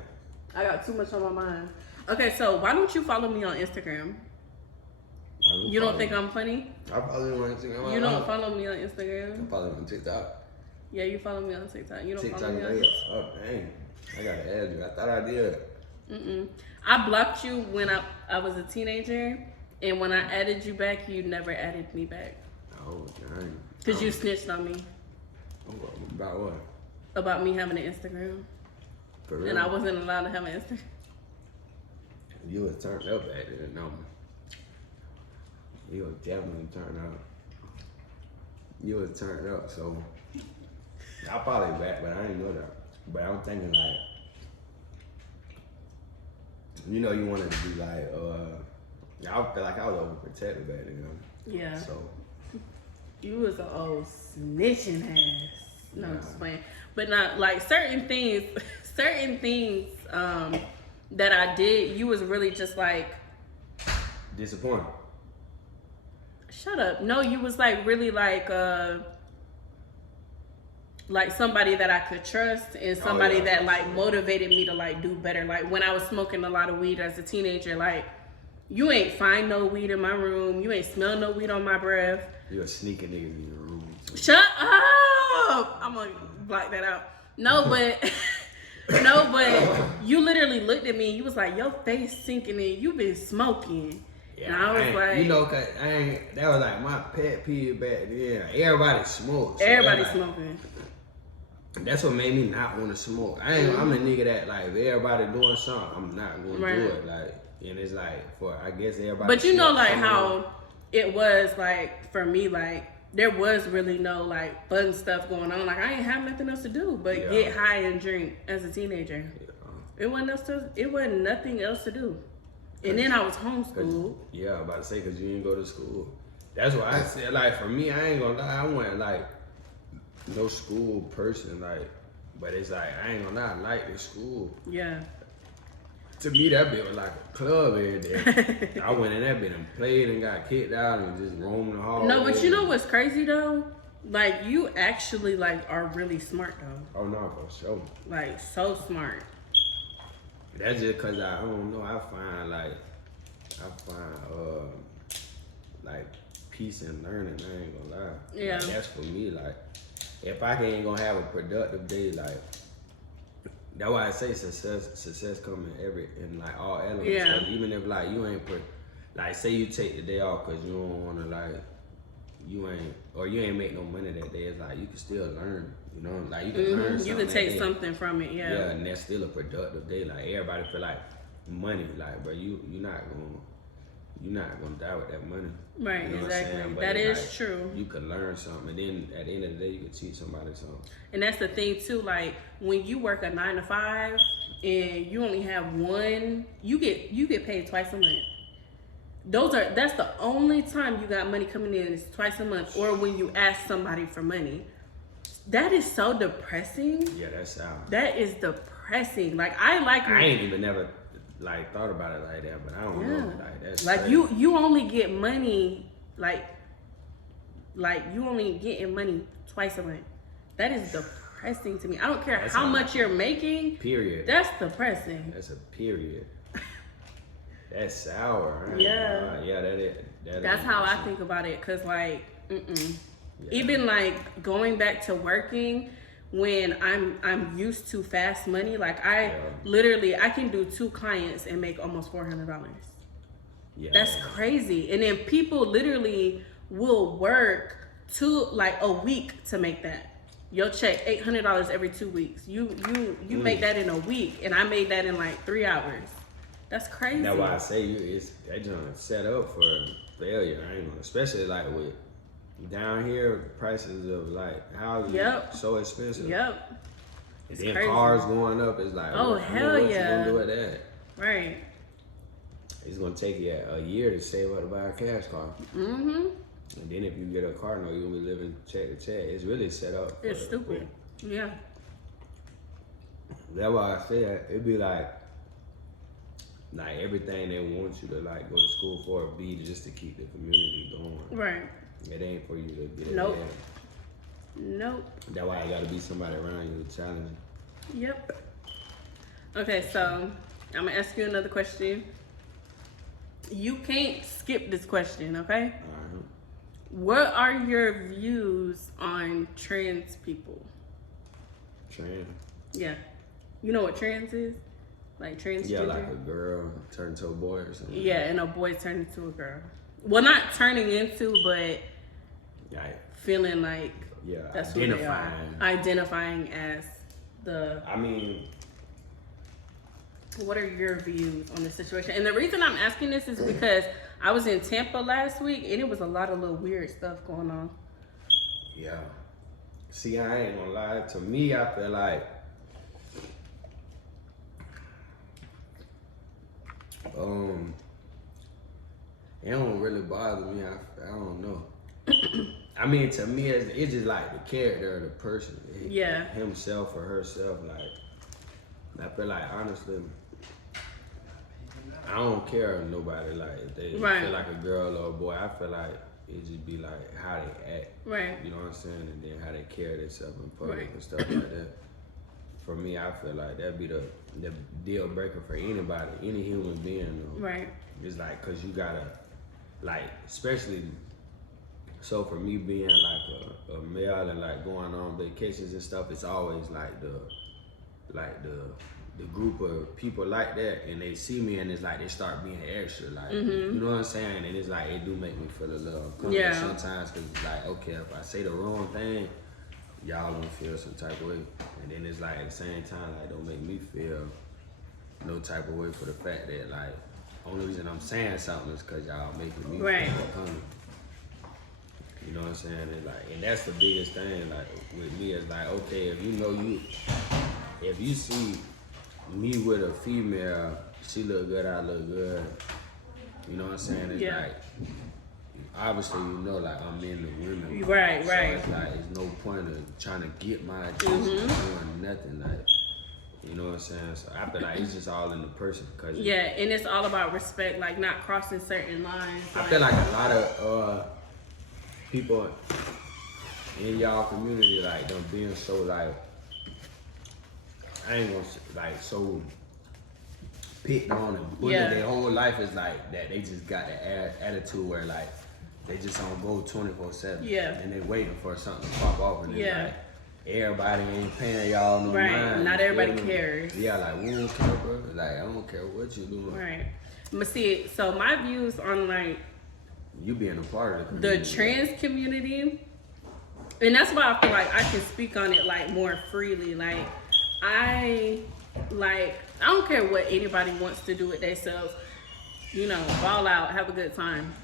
I got too much on my mind. Okay, so why don't you follow me on Instagram? You don't think I'm funny? I follow you on Instagram. You don't follow me on Instagram? I follow you on TikTok. Yeah, you follow me on TikTok. You don't TikTok, follow me on TikTok. Oh, dang. I gotta add you. I thought I did. I blocked you when I was a teenager, and when I added you back, you never added me back. Oh, dang. Because you snitched on me. About what? About me having an Instagram. For real? And I wasn't allowed to have an Instagram. You was turned up back then, no. You was definitely turned up. You was turned up, so I probably back, but I didn't know that. But I'm thinking like, you know, you wanted to be like, I feel like I was overprotected back then. Yeah. So you was an old snitching ass. No, I'm just playing. But not like certain things that I did, you was really just like disappointed. Shut up. No, you was like really like somebody that I could trust and somebody that like motivated me to like do better. Like when I was smoking a lot of weed as a teenager, like you ain't find no weed in my room, you ain't smell no weed on my breath. You a sneaking nigga in your room. So. Shut up! I'm gonna block that out. No, but you literally looked at me and you was like, your face sinking in, you been smoking. Yeah, and I was like, you know, cause that was like my pet peeve back then. Everybody smokes. So everybody smoking. That's what made me not want to smoke. I'm a nigga that like if everybody doing something, I'm not gonna do it. Like, and it's like for I guess everybody. But you know, like how it was like for me, like there was really no like fun stuff going on. Like I ain't have nothing else to do but get high and drink as a teenager. Yeah. It wasn't nothing else to do. And then I was homeschooled. Yeah, I'm about to say because you didn't go to school. That's why I said, like, for me, I ain't gonna lie, I wasn't like no school person, like, but it's like, I ain't gonna lie, I like the school. Yeah. To me, that bit was like a club every day. I went in that bit and played and got kicked out and just roamed the hallway. No, but you know what's crazy though? Like, you actually, like, are really smart though. Oh, no, for sure. Like, so smart. That's just cause I don't know, I find like peace in learning, I ain't gonna lie. Yeah. Like, that's for me, like, if I ain't gonna have a productive day, like, that's why I say success come in like all elements. Yeah. 'Cause even if like you ain't like say you take the day off cause you don't wanna like, you ain't make no money that day, it's like you can still learn, you know, like you can learn something. You can take that day. something from it, yeah. Yeah, and that's still a productive day. Like everybody feel like money, like, bro, you're not gonna die with that money. Right, you know what I'm exactly. saying? But That it's is like, true. You can learn something, and then at the end of the day, you can teach somebody something. And that's the thing too, like when you work a 9 to 5 and you only have one, you get paid twice a month. That's the only time you got money coming in is twice a month, or when you ask somebody for money. That is so depressing. Yeah, that's how. That is depressing. Like I ain't even never like thought about it like that, but I don't know. Like that's like crazy. you only get money like you only getting money twice a month. That is depressing to me. I don't care That's how how- much you're making. Period. That's depressing. That's a period. That's sour. Right? Yeah. Yeah, That's how I think about it. Cause like, even like going back to working when I'm used to fast money. Like I can do 2 clients and make almost $400. Yeah. That's crazy. And then people literally will work a week to make that. Your check $800 every 2 weeks. You make that in a week, and I made that in like 3 hours. That's crazy. That's why I say that joint set up for failure. I ain't gonna, especially like with down here, the prices of like houses so expensive. Yep. And then crazy. cars going up. It's like, Oh, hell what yeah. you gonna do with that? Right. It's gonna take you a year to save up to buy a cash car. Mm-hmm. And then if you get a car note, you're gonna be living check to check. It's really set up. It's stupid. Yeah. That's why I say it'd be like everything they want you to like go to school for be just to keep the community going. Right. It ain't for you to get it. Nope. Nope. That's why I gotta be somebody around you to challenge you. Yep. Okay, so I'm gonna ask you another question. You can't skip this question, okay? Alright. What are your views on trans people? Trans. Yeah. You know what trans is? Like transgender? Yeah, like a girl turned to a boy or something. Yeah, and a boy turned into a girl. Well, not turning into, but feeling like that's who they are. Identifying as the... I mean... What are your views on the situation? And the reason I'm asking this is because I was in Tampa last week, and it was a lot of little weird stuff going on. Yeah. See, I ain't gonna lie. To me, I feel like... it don't really bother me. I don't know. I mean, to me, it's just like the character of the person. Yeah. Himself or herself. Like, I feel like, honestly, I don't care if nobody, like, if they feel like a girl or a boy. I feel like it just be like how they act. Right. You know what I'm saying? And then how they carry themselves in public and stuff like that. For me, I feel like that'd be the deal breaker for anybody, any human being. Though. Right. It's like, cause you gotta, like, especially, so for me being like a male and like going on vacations and stuff, it's always like the group of people like that, and they see me and it's like they start being extra, like, you know what I'm saying? And it's like, it do make me feel a little uncomfortable sometimes, cause it's like, okay, if I say the wrong thing, y'all gonna feel some type of way. And then it's like, at the same time, like, don't make me feel no type of way for the fact that, like, only reason I'm saying something is cause y'all making me feel uncomfortable. You know what I'm saying? And like, and that's the biggest thing, like, with me, is like, okay, if you see me with a female, she look good, I look good. You know what I'm saying? It's like, obviously, you know, like I'm into women. Right, so right. It's like, it's no point of trying to get my attention doing nothing. Like, you know what I'm saying? So I feel like it's just all in the person. Cause Yeah, and it's all about respect, like not crossing certain lines. I feel like a lot of people in y'all community, like, them being so, like, I ain't gonna say, like, so picked on and bullied their whole life is like that. They just got the attitude where, like, they just on go 24/7. Yeah. And they waiting for something to pop off. And then, like, everybody ain't paying y'all no Right. mind. Not everybody cares. Yeah, like, we don't care, bro. Like, I don't care what you doing. Right. But see, so my views on, like, You being a part of the trans community, and that's why I feel like I can speak on it, like, more freely. Like, I don't care what anybody wants to do with themselves. You know, ball out, have a good time.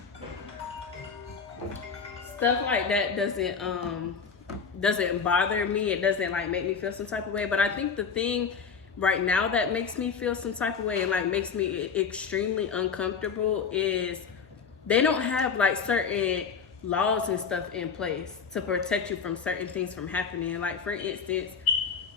Stuff like that doesn't bother me. It doesn't, like, make me feel some type of way. But I think the thing right now that makes me feel some type of way and, like, makes me extremely uncomfortable is they don't have, like, certain laws and stuff in place to protect you from certain things from happening. Like, for instance,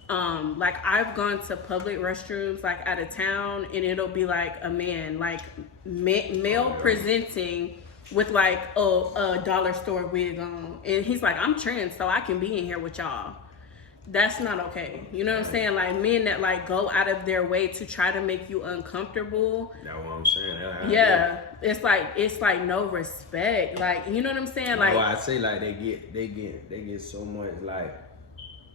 like, I've gone to public restrooms, like, out of town, and it'll be like a man, like, male presenting with, like, a dollar store wig on, and he's like, I'm trans, so I can be in here with y'all. That's not okay. You know what I'm saying? Like, men that, like, go out of their way to try to make you uncomfortable. That's what I'm saying. Yeah, it's like no respect. Like, you know what I'm saying? Like, I say, like, they get so much, like,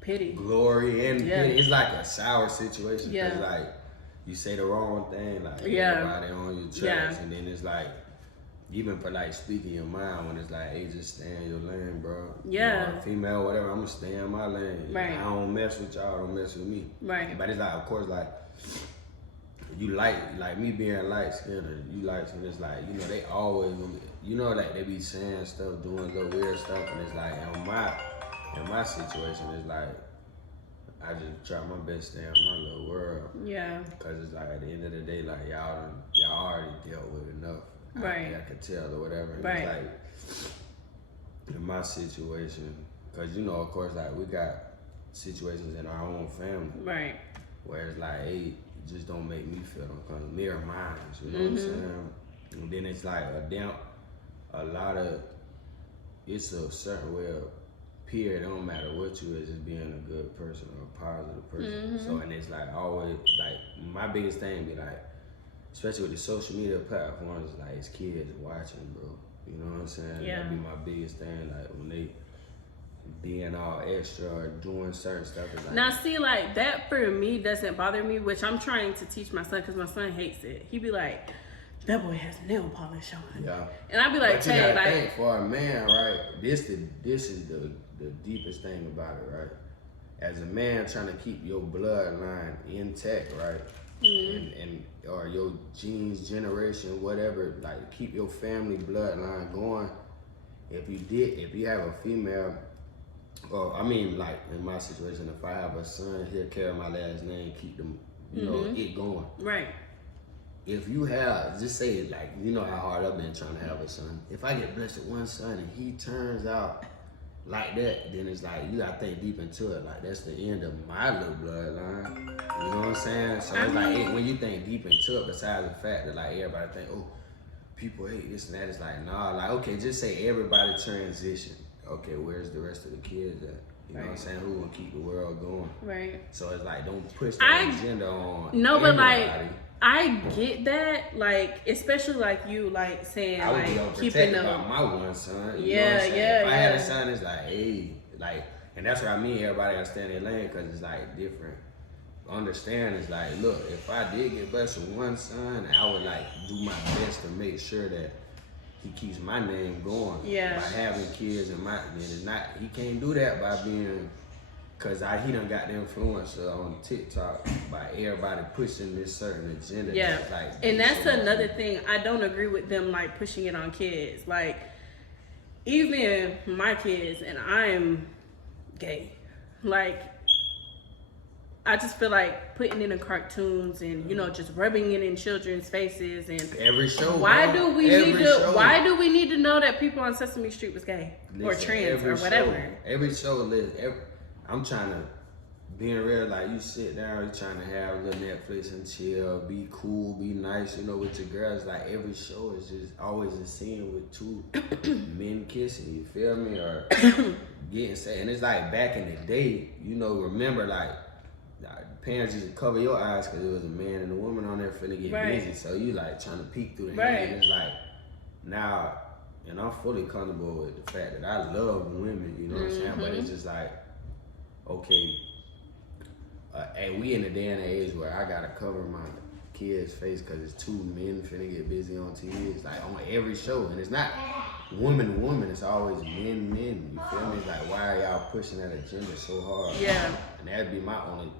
pity, glory, and pity. It's like a sour situation. Yeah. Cause, like, you say the wrong thing, like, everybody on your tracks, and then it's like, even for, like, speaking your mind, when it's like, hey, just stay in your lane, bro. Yeah. You know, female, whatever, I'm gonna stay in my lane. Right. I don't mess with y'all, don't mess with me. Right. But it's like, of course, like, you like me being light skinned, and you light skinned, it's like, you know, they always, you know, like, they be saying stuff, doing little weird stuff, and it's like, in my situation, it's like, I just try my best to stay in my little world. Yeah. Cause it's like, at the end of the day, like, y'all already dealt with enough. Right. I could tell or whatever. And Right. It's like, in my situation, cause, you know, of course, like, we got situations in our own family. Right. Where it's like, hey, just don't make me feel uncomfortable. Mirror minds, you know what I'm saying? And then it's like it's a certain way of period. It don't matter what you is, just being a good person or a positive person. So, and it's like always, like, my biggest thing be like, especially with the social media platforms, like, it's kids watching, bro. You know what I'm saying? Yeah. That'd be my biggest thing. Like, when they being all extra or doing certain stuff. Like, now, see, like, that for me doesn't bother me, which I'm trying to teach my son, because my son hates it. He be like, that boy has nail polish on. Yeah. And I be like, but you hey, gotta like, think, for a man, right? This is the deepest thing about it, right? As a man trying to keep your bloodline intact, right? And or your genes, generation, whatever, like, keep your family bloodline going. If you have a female, or I mean, like, in my situation, if I have a son, he'll carry my last name, keep them, you know, it going. right. If you have, just say, like, you know how hard I've been trying to have a son. If I get blessed with one son and he turns out like that, then it's like, you gotta think deep into it. Like, that's the end of my little bloodline. You know what I'm saying? So it's like, when you think deep into it, besides the fact that, like, everybody think, oh, people hate this and that, it's like, nah, like, okay, just say everybody transition. Okay, where's the rest of the kids at? You know what I'm saying? Who gonna keep the world going? Right. So it's like, don't push that agenda on No, but, everybody. like, I get that, like, especially, like, you, like, saying, I would be like, keeping them. about my one son. You Yeah, know what I'm saying? yeah, If I had a yeah. son, it's like, hey, like, and that's what I mean. Everybody gotta stay in their lane, because it's like different. Understand is like, look, if I did get blessed with one son, I would, like, do my best to make sure that he keeps my name going. Yeah. By having kids, and then it's not, he can't do that by being, cause he done got the influencer on TikTok by everybody pushing this certain agenda. Yeah, that's like, and that's so another thing. I don't agree with them, like, pushing it on kids. Like, even my kids, and I'm gay. Like, I just feel like putting it in cartoons and, you know, just rubbing it in children's faces and every show. Why do we need to know that people on Sesame Street was gay or trans or whatever? Every show, I'm trying to being real. Like you sit down, you trying to have a little Netflix and chill, be cool, be nice, you know, with your girls. Like every show is just always a scene with two men kissing. You feel me? Or getting sad. And it's like back in the day, you know. Remember, like parents used to cover your eyes because it was a man and a woman on there finna get busy. So you like trying to peek through the hand. And it's like now, and I'm fully comfortable with the fact that I love women. You know what I'm saying? But it's just like, okay. And we in a day and age where I gotta cover my kid's face because it's two men finna get busy on TV. It's like on every show, and it's not woman to woman. It's always men. You feel me? It's like, why are y'all pushing that agenda so hard? Yeah. And that'd be my only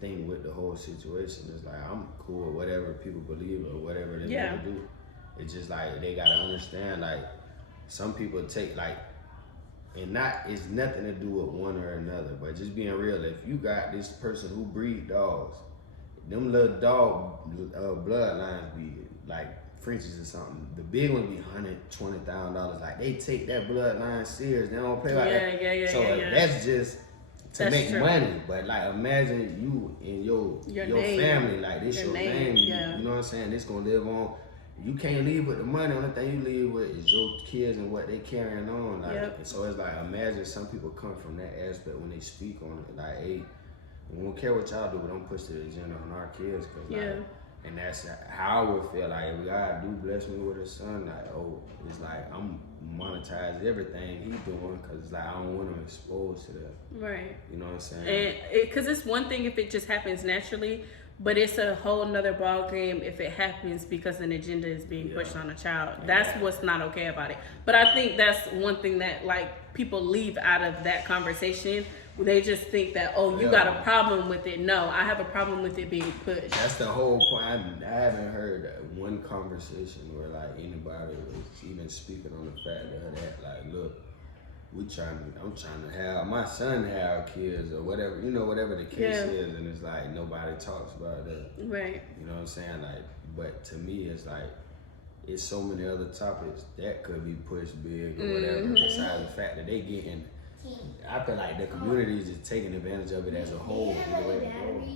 thing with the whole situation. It's like I'm cool with whatever people believe or whatever they want to do. It's just like they gotta understand. Like some people take like. And it's nothing to do with one or another, but just being real. If you got this person who breed dogs, them little dog bloodlines be like Frenchies or something. The big ones be $120,000. Like they take that bloodline serious. They don't play like that. So that's just to make money. But like imagine you and your family, like this your name. You know what I'm saying? This gonna live on. You can't leave with the money. Only thing you leave with is your kids and what they carrying on. Like, and so it's like, imagine some people come from that aspect when they speak on it. Like, hey, we don't care what y'all do, but don't push the agenda on our kids. Cause like, and that's how I would feel. Like, if God do bless me with a son, like, oh, it's like I'm monetize everything he's doing because it's like I don't want him exposed to that. Right. You know what I'm saying? And because it's one thing if it just happens naturally. But it's a whole nother ball game if it happens because an agenda is being pushed on a child. That's what's not okay about it. But I think that's one thing that like people leave out of that conversation. They just think that, oh, you got a problem with it. No, I have a problem with it being pushed. That's the whole point. I haven't heard one conversation where like anybody was even speaking on the fact that like, look, I'm trying to have my son have kids or whatever, you know, whatever the case is, and it's like nobody talks about that. Right. You know what I'm saying? Like, but to me, it's like it's so many other topics that could be pushed big or whatever. Besides the fact that they getting, I feel like the community is just taking advantage of it as a whole. Either way it goes.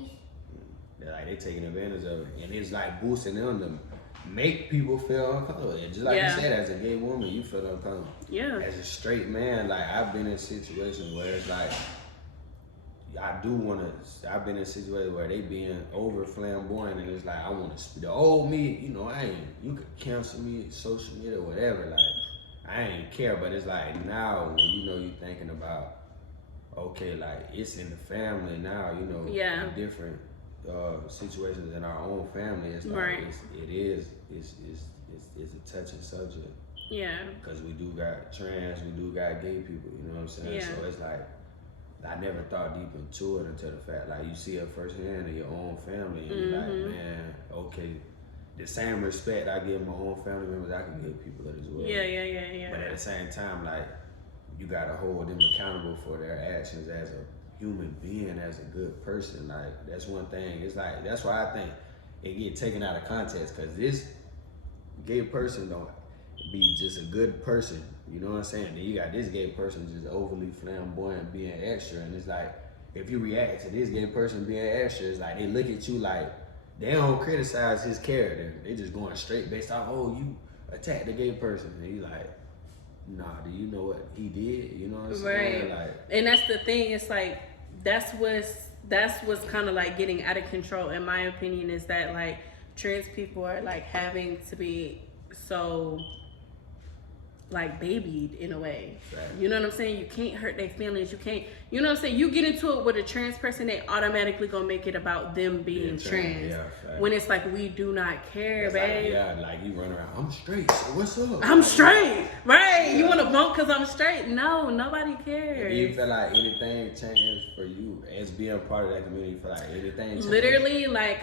They're like they taking advantage of it, and it's like boosting them to make people feel uncomfortable. And just like you said, as a gay woman, you feel uncomfortable. Yeah. As a straight man, like I've been in situations where it's like I've been in situations where they being over flamboyant, and it's like I want to the old me, you know, you could cancel me, social media, whatever. Like I ain't care, but it's like now when you know you thinking about okay, like it's in the family now, you know, different situations in our own family. It's like it's a touching subject. Yeah. Because we do got trans, we do got gay people. You know what I'm saying? Yeah. So it's like I never thought deep into it until the fact like you see it firsthand in your own family, and you're like, man, okay. The same respect I give my own family members, I can give people as well. Yeah. But at the same time, like, you gotta hold them accountable for their actions as a human being, as a good person. Like, that's one thing. It's like, that's why I think it get taken out of context, because this gay person don't be just a good person. You know what I'm saying? Then you got this gay person just overly flamboyant, being extra, and it's like, if you react to this gay person being extra, it's like they look at you like, they don't criticize his character. They just going straight based on, oh, you attacked the gay person. And you like, nah, do you know what he did? You know what I'm saying? Right. Like, and that's the thing. It's like, that's what's kind of like getting out of control, in my opinion, is that like trans people are like having to be so like babied in a way. Right. You know what I'm saying? You can't hurt their feelings. You can't, you know what I'm saying? You get into it with a trans person, they automatically gonna make it about them being trans. Yeah, right. When it's like, we do not care, babe. Like you run around, I'm straight, so what's up? I'm straight, right? Yeah. You wanna bump cause I'm straight? No, nobody cares. Do you feel like anything changed for you as being part of that community? You feel like anything changed? Literally, like,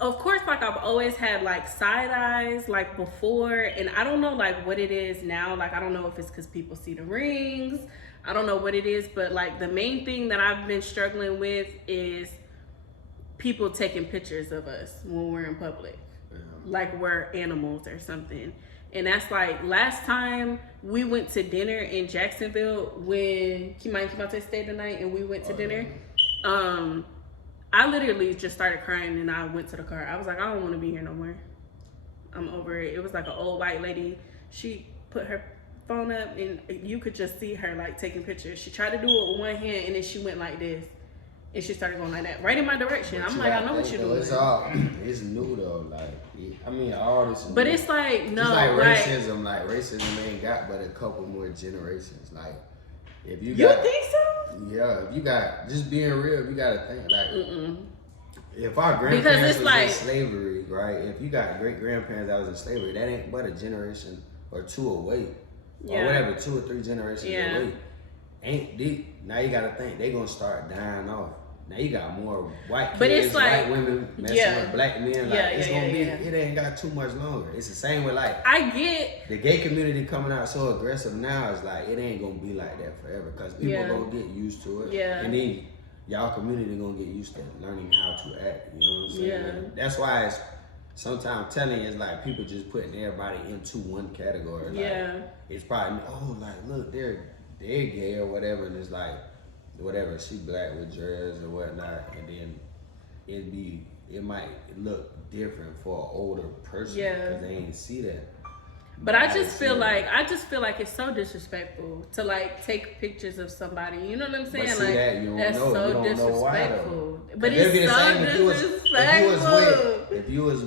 of course, like I've always had like side eyes like before, and I don't know like what it is now. Like I don't know if it's because people see the rings. I don't know what it is, but like the main thing that I've been struggling with is people taking pictures of us when we're in public, like we're animals or something. And that's like last time we went to dinner in Jacksonville when Kimai and Kimate stayed the night and we went to dinner. I literally just started crying and I went to the car. I was like, I don't want to be here no more. I'm over it. It was like an old white lady. She put her phone up and you could just see her like taking pictures. She tried to do it with one hand and then she went like this. And she started going like that, right in my direction. I'm like, I know what you're doing. It's new though. Like, I mean, all this. But it's like, no. It's like racism. Like, racism ain't got but a couple more generations. Like, if you got. You think so? Yeah, if you got, just being real, you gotta think like. If our grandparents was in slavery, right? If you got great grandparents that was in slavery, that ain't but a generation or two away. Or whatever, 2 or 3 generations away. Ain't deep. Now you gotta think they gonna start dying off. Now you got more white kids, but it's like, white women messing with black men. Like it's gonna be, it ain't got too much longer. It's the same with like I get the gay community coming out so aggressive now. It's like it ain't gonna be like that forever because people gonna get used to it. And then y'all community gonna get used to learning how to act. You know what I'm saying? Like, that's why it's sometimes telling is like people just putting everybody into one category. Like, it's probably like look they're gay or whatever, and it's like. Whatever, she black with dreads or whatnot, and then it might look different for an older person because they ain't see that. But I just feel like it's so disrespectful to like take pictures of somebody. You know what I'm saying? But see like that, you don't that's know. so You don't disrespectful. know why, but it's so disrespectful. If you was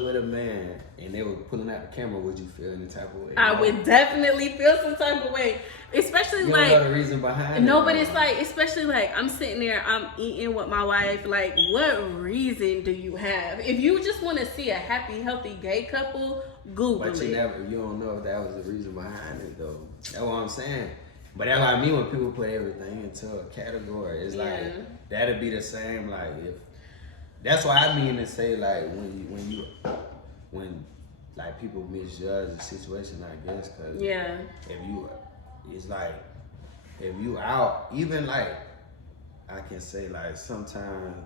with a man and they were pulling out the camera, would you feel any type of way? I would definitely feel some type of way. Especially you like don't know the reason behind it. No, but it's like, especially like I'm sitting there, I'm eating with my wife. Like, what reason do you have? If you just want to see a happy, healthy gay couple, Google but it. You don't know if that was the reason behind it though. That's what I'm saying. But that's what I mean when people put everything into a category. It's like that'd be the same. Like if that's what I mean to say. Like when like people misjudge the situation, I guess. Cause it's like if you out, even like I can say like sometimes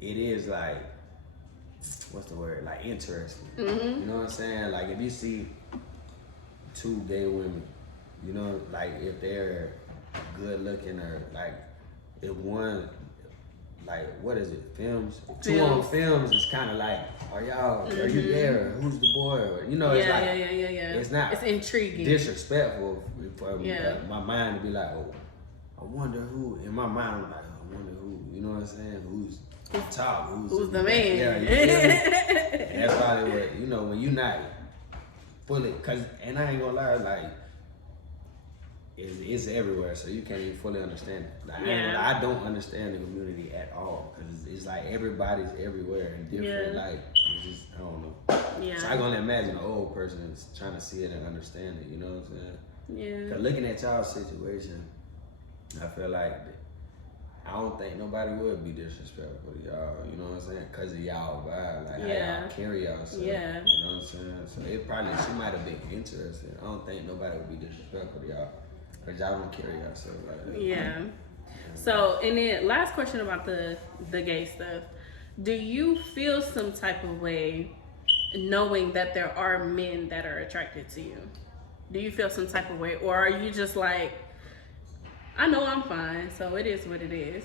it is like what's the word, like interesting. You know what I'm saying? Like if you see 2 gay women, you know, like if they're good looking or like if one like what is it, films? 2 on films is kind of like, are you there? Who's the boy? Or, you know, it's like it's not. It's intriguing. Disrespectful for my mind to be like, oh, I wonder who. In my mind, I'm like, I wonder who. You know what I'm saying? Who's top? Who's the man? Yeah, you feel me? And that's probably what, you know, when you not fully, and I ain't gonna lie, like. It's everywhere, so you can't even fully understand it. Like, I don't understand the community at all because it's like everybody's everywhere and different. Like it's just I don't know. So I can only imagine an old person is trying to see it and understand it. You know what I'm saying? Yeah. Cause looking at y'all's situation, I feel like I don't think nobody would be disrespectful to y'all. You know what I'm saying? Cause of y'all vibe, like how y'all carry yourself. Yeah. You know what I'm saying? So it probably she might have been interested. I don't think nobody would be disrespectful to y'all. Cause y'all don't carry yourself like that. Yeah. So, and then last question about the gay stuff. Do you feel some type of way knowing that there are men that are attracted to you? Do you feel some type of way? Or are you just like, I know I'm fine, so it is what it is?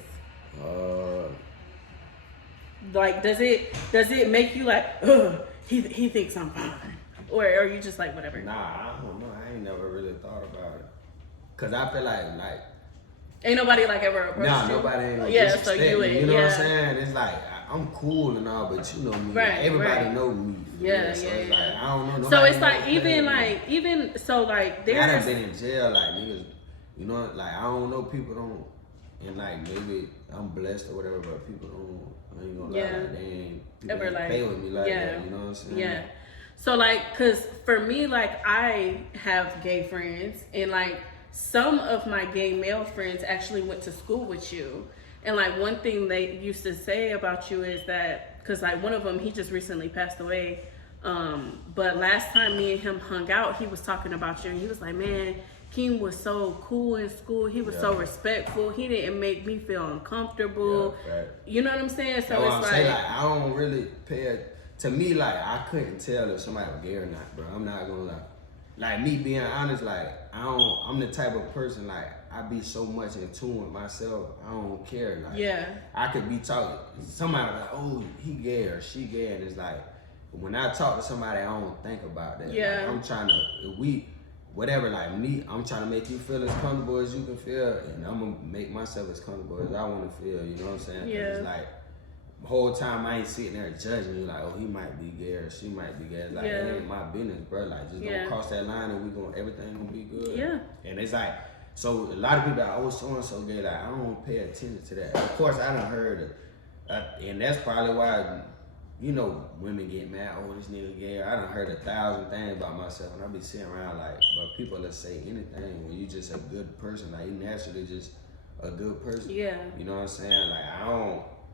Like, does it make you like, ugh, he thinks I'm fine? Or are you just like, whatever? Nah, I don't know. I ain't never really thought about it. Cause I feel like ain't nobody like ever approached you. Nobody ain't gonna disrespect so you me. You know what I'm saying? It's like I'm cool and all, but you know me. Right, everybody know me. So it's like I don't know. So it's like even so like there's. I done been in jail like niggas. You know, like I don't know, people don't, and like maybe I'm blessed or whatever, but people don't. I ain't gonna lie, like, they ain't people ever like pay with me like that. You know what I'm saying? Yeah. So like, cause for me, like I have gay friends and like. Some of my gay male friends actually went to school with you. And like one thing they used to say about you is that, cause like one of them, he just recently passed away. But last time me and him hung out, he was talking about you and he was like, man, Keem was so cool in school. He was so respectful. He didn't make me feel uncomfortable. Yeah, right. You know what I'm saying? So That's what it's I'm saying, like, I don't really pay. To me, like, I couldn't tell if somebody was gay or not, bro. I'm not gonna lie. Like, me being honest, like, I'm the type of person, like, I be so much in tune with myself, I don't care. Like, yeah. I could be talking, somebody like, oh, he gay or she gay, and it's like, when I talk to somebody, I don't think about that. Yeah. Like, I'm trying to, whatever, like me, I'm trying to make you feel as comfortable as you can feel, and I'm gonna make myself as comfortable as I wanna feel, you know what I'm saying? Yeah. It's like, the whole time I ain't sitting there judging you, like, oh, he might be gay or she might be gay. It's like, it ain't my business, bro. Like, just don't cross that line and everything gonna be good. Yeah. And it's like, so a lot of people are, oh, so-and-so gay, like, I don't pay attention to that. Of course, I done heard it, and that's probably why, you know, women get mad, oh, this nigga gay. I done heard 1,000 things about myself, and I be sitting around like, but people that say anything when you just a good person, like, you naturally just a good person. Yeah. You know what I'm saying? Like,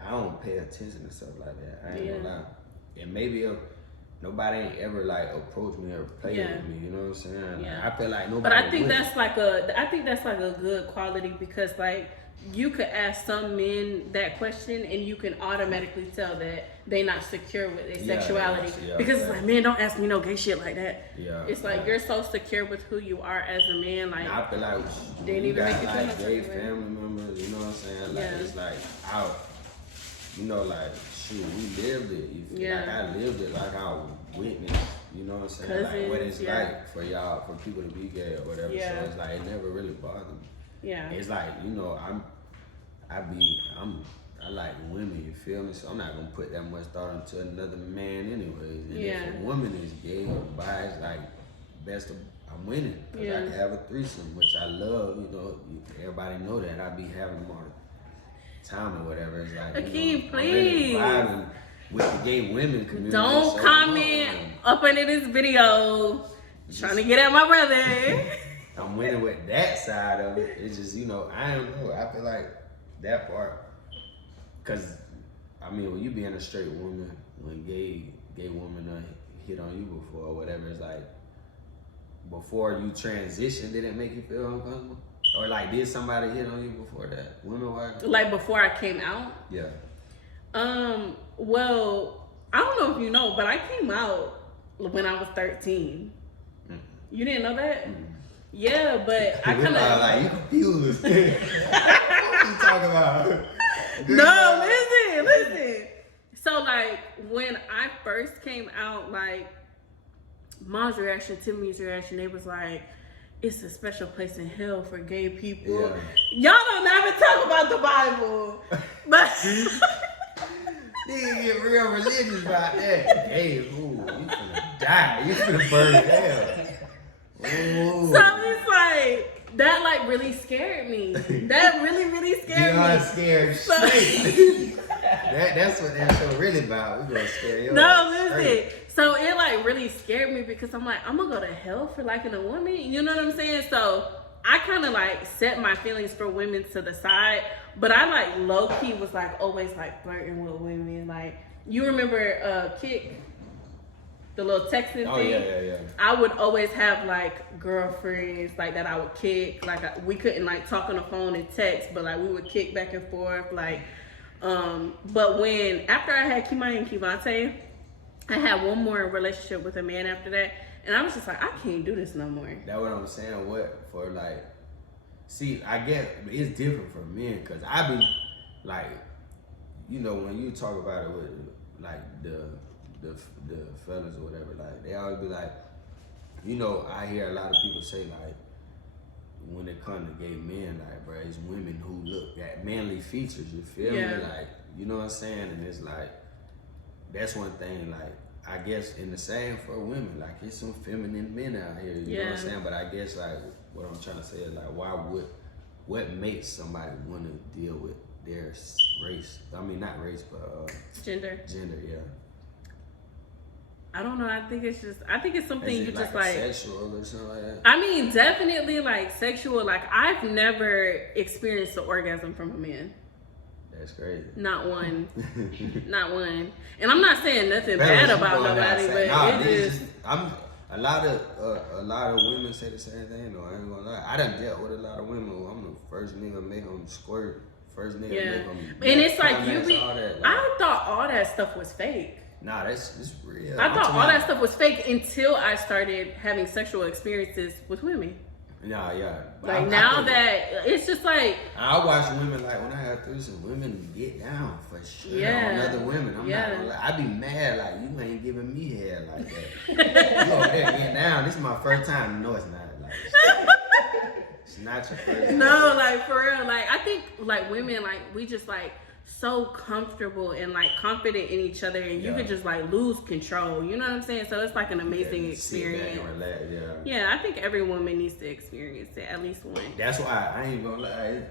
I don't pay attention to stuff like that. I ain't gonna lie. And maybe if nobody ain't ever like approached me or played with me, you know what I'm saying? Yeah. Like, I feel like nobody. But I think that's like a good quality, because like you could ask some men that question and you can automatically tell that they not secure with their sexuality. Because it's like, man, don't ask me no gay shit like that. Yeah. It's like you're so secure with who you are as a man. Like, I feel like didn't even make you feel like gay family members, you know what I'm saying? Like it's like out. You know, like, shoot, we lived it. You feel like I lived it, like I witnessed, you know what I'm saying? Cousins, like what it's like for y'all, for people to be gay or whatever. So it's like, it never really bothered me. Yeah. It's like, you know, I like women, you feel me? So I'm not gonna put that much thought into another man anyways. And if a woman is gay or bi, it's like, I'm winning. Cause I can have a threesome, which I love, you know, everybody know that. I be having them all the time or whatever. It's like, Akeem, please. Vibing with the gay women community. Don't comment up under this video trying to get at my brother. I'm winning with that side of it. It's just, you know, I don't know. I feel like that part, cause I mean, when you being a straight woman, when gay woman hit on you before or whatever, it's like, before you transition, did it make you feel uncomfortable? Or like, did somebody hit on you before that? Women wise? Like before I came out? Yeah. Well, I don't know if you know, but I came out when I was 13. You didn't know that? Yeah, but I kind of like, you confused. What are you talking about? No, listen. So like when I first came out, like Mom's reaction, Timmy's reaction, they was like, it's a special place in hell for gay people. Yeah. Y'all don't ever talk about the Bible. But nigga get real religious about that. Hey, ooh, you finna die. You finna burn in hell. Ooh. So it's like, that like really scared me. That really scared me. You're scared straight. That's what that show really about. We gonna scare you. No, listen. So it like really scared me because I'm like, I'm gonna go to hell for liking a woman. You know what I'm saying? So I kind of like set my feelings for women to the side, but I like low key was like always like flirting with women. Like, you remember Kick, the little texting thing? Yeah. I would always have like girlfriends like that I would kick. Like we couldn't like talk on the phone and text, but like we would kick back and forth. Like, but after I had Kimani and Kivante, I had one more relationship with a man after that, and I was just like, I can't do this no more. That's what I'm saying. What for? Like, see, I guess it's different for men, cause I be like, you know, when you talk about it with like the fellas or whatever, like they always be like, you know, I hear a lot of people say like, when it comes to gay men, like, bro, it's women who look at manly features. You feel me? Like, you know what I'm saying? And it's like, that's one thing, like, I guess in the same for women, like, it's some feminine men out here, you know what I'm saying? But I guess, like, what I'm trying to say is, like, what makes somebody want to deal with their race? I mean, not race, but gender. Gender, yeah. I don't know. I think it's something you just like sexual or something like that. I mean, definitely like sexual. Like, I've never experienced an orgasm from a man. That's crazy. Not one. Not one. And I'm not saying nothing bad about nobody, but it just. A lot of women say the same thing though. I ain't gonna lie. I done dealt with a lot of women. I'm the first nigga make them squirt. First nigga make them. And it's like you be. All that, I thought all that stuff was fake. Nah, it's real. I thought all that stuff was fake until I started having sexual experiences with women. Nah, yeah. Like now that it's just like I watch women like when I have threesome, women get down for sure on other women. I'm not gonna lie. I be mad like you ain't giving me head like that. You over there getting down. This is my first time. No, it's not. Like it's not your first time. No, like for real. Like I think like women like we just like so comfortable and like confident in each other, and you could just like lose control. You know what I'm saying? So it's like an amazing experience. Sit back and relax, yeah, I think every woman needs to experience it at least once. That's why I ain't gonna lie.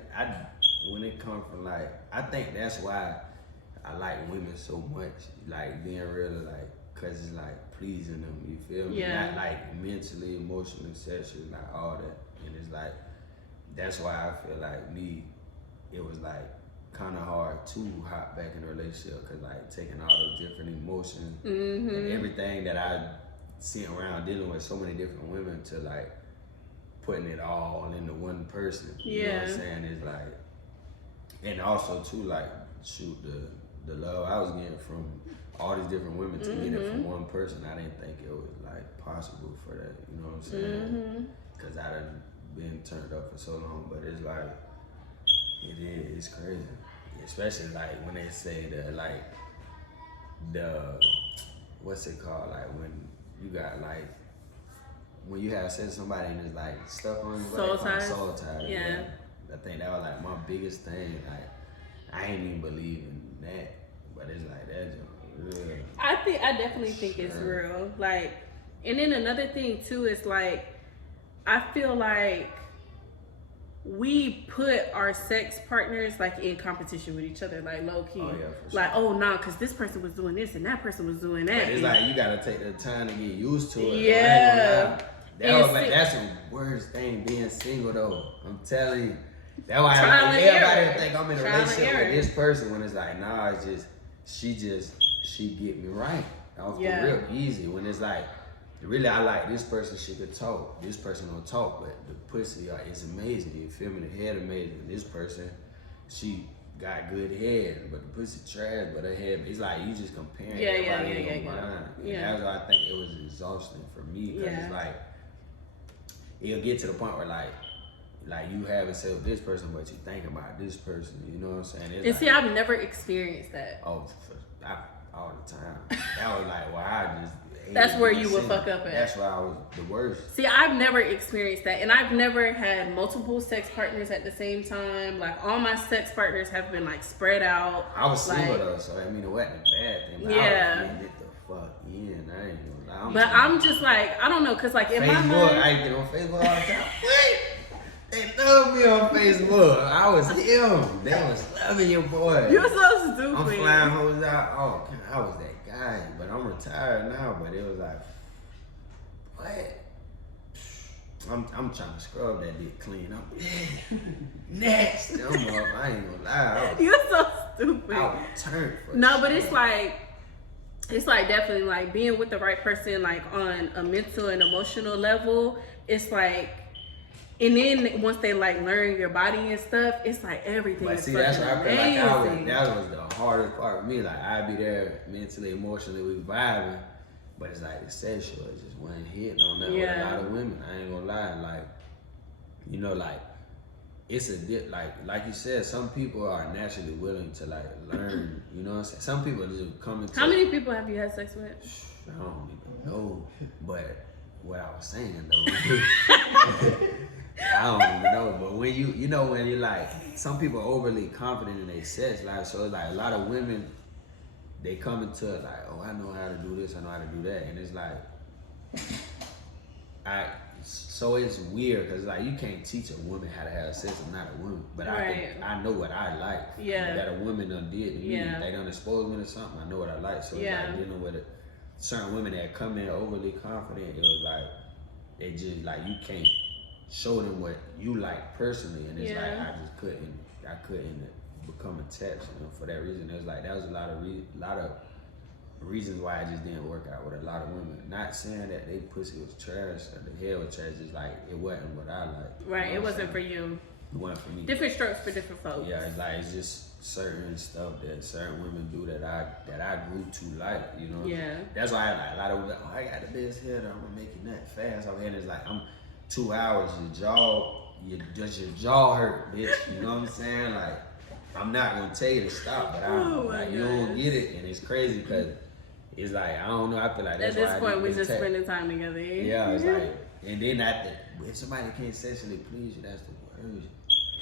When it comes from like, I think that's why I like women so much. Like being really like, cause it's like pleasing them. You feel me? Yeah. Not like mentally, emotionally, sexually, like all that. And it's like that's why I feel like it was like kind of hard to hop back in a relationship because like taking all those different emotions and everything that I see around dealing with so many different women to like putting it all into one person. You know what I'm saying? It's like, and also too like shoot the love I was getting from all these different women to get it from one person. I didn't think it was like possible for that. You know what I'm saying? Because I done been turned up for so long, but it's like it's crazy. Especially like when they say what's it called? Like when you got like when you have sex with somebody and it's like stuff on your soul tie. Yeah. I think that was like my biggest thing. Like I ain't even believe in that, but it's like that's real. I definitely think it's real. Like, and then another thing too is like I feel like we put our sex partners like in competition with each other, like low key. Oh, yeah, for sure. Like, oh nah, cause this person was doing this and that person was doing that. But it's like you gotta take the time to get used to it. Yeah. That's the worst thing being single though. I'm telling you. That's why everybody think I'm in a relationship with this person when it's like, nah, it's just she get me right. Off the real easy. When it's like really, I like this person. She could talk. This person don't talk, but the pussy is amazing. You feel me? The head amazing. This person, she got good head, but the pussy trash. But her head, it's like you just comparing everybody in your mind. And that's why I think it was exhausting for me because it's like it'll get to the point where like you having sex with this person, but you think about this person. You know what I'm saying? It's and see, I've never experienced that. Oh, all the time. That was like I just. That's where you would fuck up at. That's why I was the worst. See, I've never experienced that. And I've never had multiple sex partners at the same time. Like, all my sex partners have been, like, spread out. I was single, though, so I mean, it wasn't a bad thing. But I was get the fuck in. I ain't gonna lie. But I'm just like, I don't know, because, like, in my mind... I get on Facebook all the time. Wait! They love me on Facebook. I was him. They was loving your boy. You're so stupid. I'm flying hoes out. Oh, God, I was that guy. But I'm retired now. But it was like, what? I'm trying to scrub that dick clean. Next. I'm up. I ain't gonna lie. You're so stupid. I would turn for No, but it's like definitely like being with the right person, like on a mental and emotional level. It's like, and then once they like learn your body and stuff, it's like everything. But see, that's what I feel like that was the hardest part for me. Like I'd be there mentally, emotionally, we vibing, but it's like the sexual, it just wasn't hitting on that with a lot of women. I ain't gonna lie, like you know, like it's like you said, some people are naturally willing to like learn. You know what I'm saying? Some people just come into. How many people have you had sex with? I don't even know, but what I was saying though. I don't even know, but when when you're like, some people are overly confident in their sex life, so it's like a lot of women, they come into it like, oh, I know how to do this, I know how to do that, and it's like, so it's weird, because like, you can't teach a woman how to have sex, I'm not a woman, but I know what I like, that a woman done did to me, they done exposed me to something, I know what I like, so it's like dealing with certain women that come in overly confident, it was like, they just like, you can't show them what you like personally, and it's like I couldn't become attached, for that reason. It was like that was a lot of reasons why it just didn't work out with a lot of women. Not saying that they pussy was trash or the head was trash, just like it wasn't what I like. Right, it wasn't for you. It wasn't for me. Different strokes for different folks. Yeah, it's just certain stuff that certain women do that I grew to like, you know. Yeah. That's why a lot of women, I got the best head, I'm gonna make it nut fast. I'm it's like I'm 2 hours, your jaw hurt, bitch. You know what I'm saying? Like I'm not gonna tell you to stop, but you don't get it, and it's crazy because it's like I don't know. I feel like that's at this why point we just spending time together. Yeah, it's like, and then if somebody can't sexually please you, that's the worst.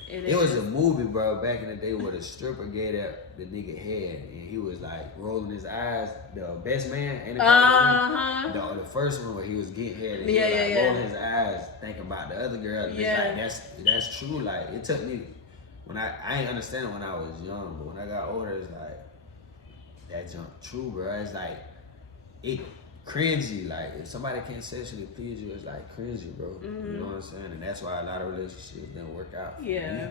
It was a movie, bro, back in the day where the stripper gave that the nigga head, and he was like rolling his eyes. The best man, ain't it? The first one where he was getting head, and he was like rolling his eyes, thinking about the other girl. And it's like that's true. Like it took me when I ain't understand it when I was young, but when I got older, it's like that junk true, bro. It's like it cringy. Like if somebody can't sexually please you, it's like cringy, bro. Mm-hmm. You know what I'm saying? And that's why a lot of relationships didn't work out. Yeah.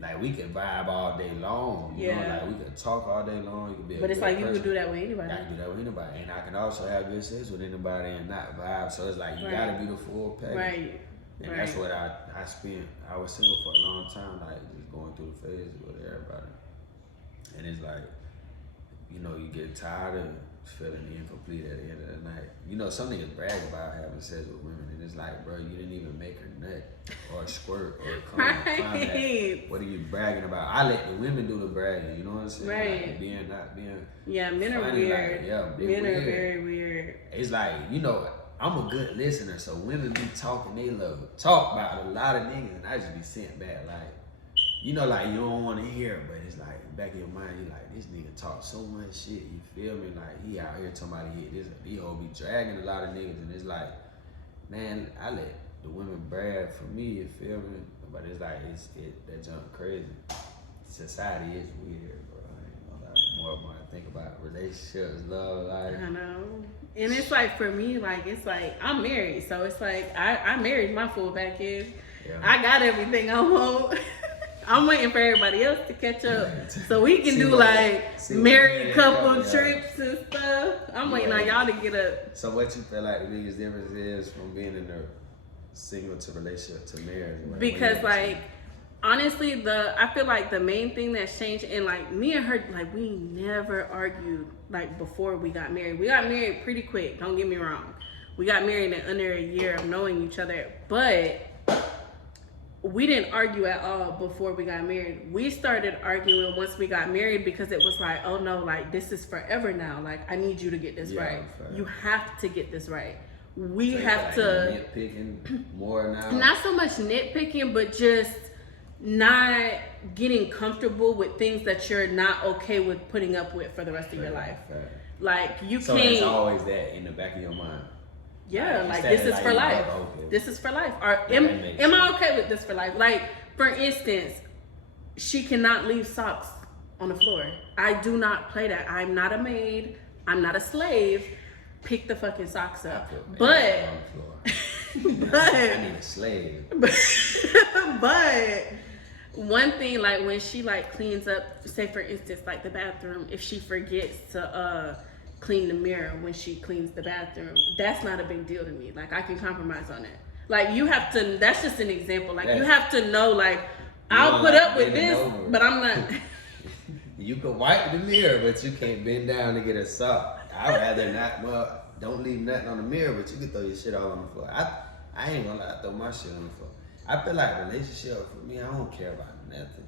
Like we can vibe all day long. You know, like we can talk all day long. You can be. But it's like you can do that with anybody. I can do that with anybody, and I can also have good sex with anybody and not vibe. So it's like you gotta be the full package. Right. And that's what I spent. I was single for a long time, like just going through the phases with everybody. And it's like, you know, you get tired of feeling incomplete at the end of the night. You know, some niggas brag about having sex with women, and it's like, bro, you didn't even make her nut or squirt or come. What are you bragging about? I let the women do the bragging. You know what I'm saying? Right. Like, being not being. Yeah, men are weird. Like, men are very weird. It's like, you know, I'm a good listener, so women be talking. They love to talk about a lot of niggas, and I just be sitting back like, you know, like you don't want to hear it, but it's like back in your mind, you like, this nigga talk so much shit. You feel me? Like he out here talking about he whole be dragging a lot of niggas, and it's like, man, I let the women brag for me. You feel me? But it's like that junk crazy. Society is weird, bro. I ain't gonna lie. More and more I think about relationships, love, life. I know. And it's like for me, like it's like I'm married, so it's like I married my full package. Yeah. I got everything I want. I'm waiting for everybody else to catch up so we can do like married couple trips and stuff. I'm waiting on y'all to get up. So what you feel like the biggest difference is from being in a single to relationship to marriage? Because like honestly, I feel like the main thing that's changed, and like me and her, like we never argued like before we got married. We got married pretty quick, don't get me wrong. We got married in under a year of knowing each other, but we didn't argue at all before we got married. We started arguing once we got married because it was like, oh no, like this is forever now. Like I need you to get this right. You have to get this right. We have to nitpicking more now. Not so much nitpicking, but just not getting comfortable with things that you're not okay with putting up with for the rest of your life. Like you can't. So it's always that in the back of your mind. Yeah, like this is for life. Okay. This is for life. Or am I okay with this for life? Like, for instance, she cannot leave socks on the floor. I do not play that. I'm not a maid. I'm not a slave. Pick the fucking socks up. But I need a slave. But one thing, like when she like cleans up, say for instance, like the bathroom, if she forgets to clean the mirror when she cleans the bathroom, that's not a big deal to me. Like I can compromise on it. Like you have to, that's just an example. Like you have to know, like I'll put up with this, but I'm not. You can wipe the mirror, but you can't bend down to get a sock. I'd rather not. Well, don't leave nothing on the mirror, but you can throw your shit all on the floor. I ain't gonna lie, I throw my shit on the floor. I feel like relationship for me, I don't care about nothing.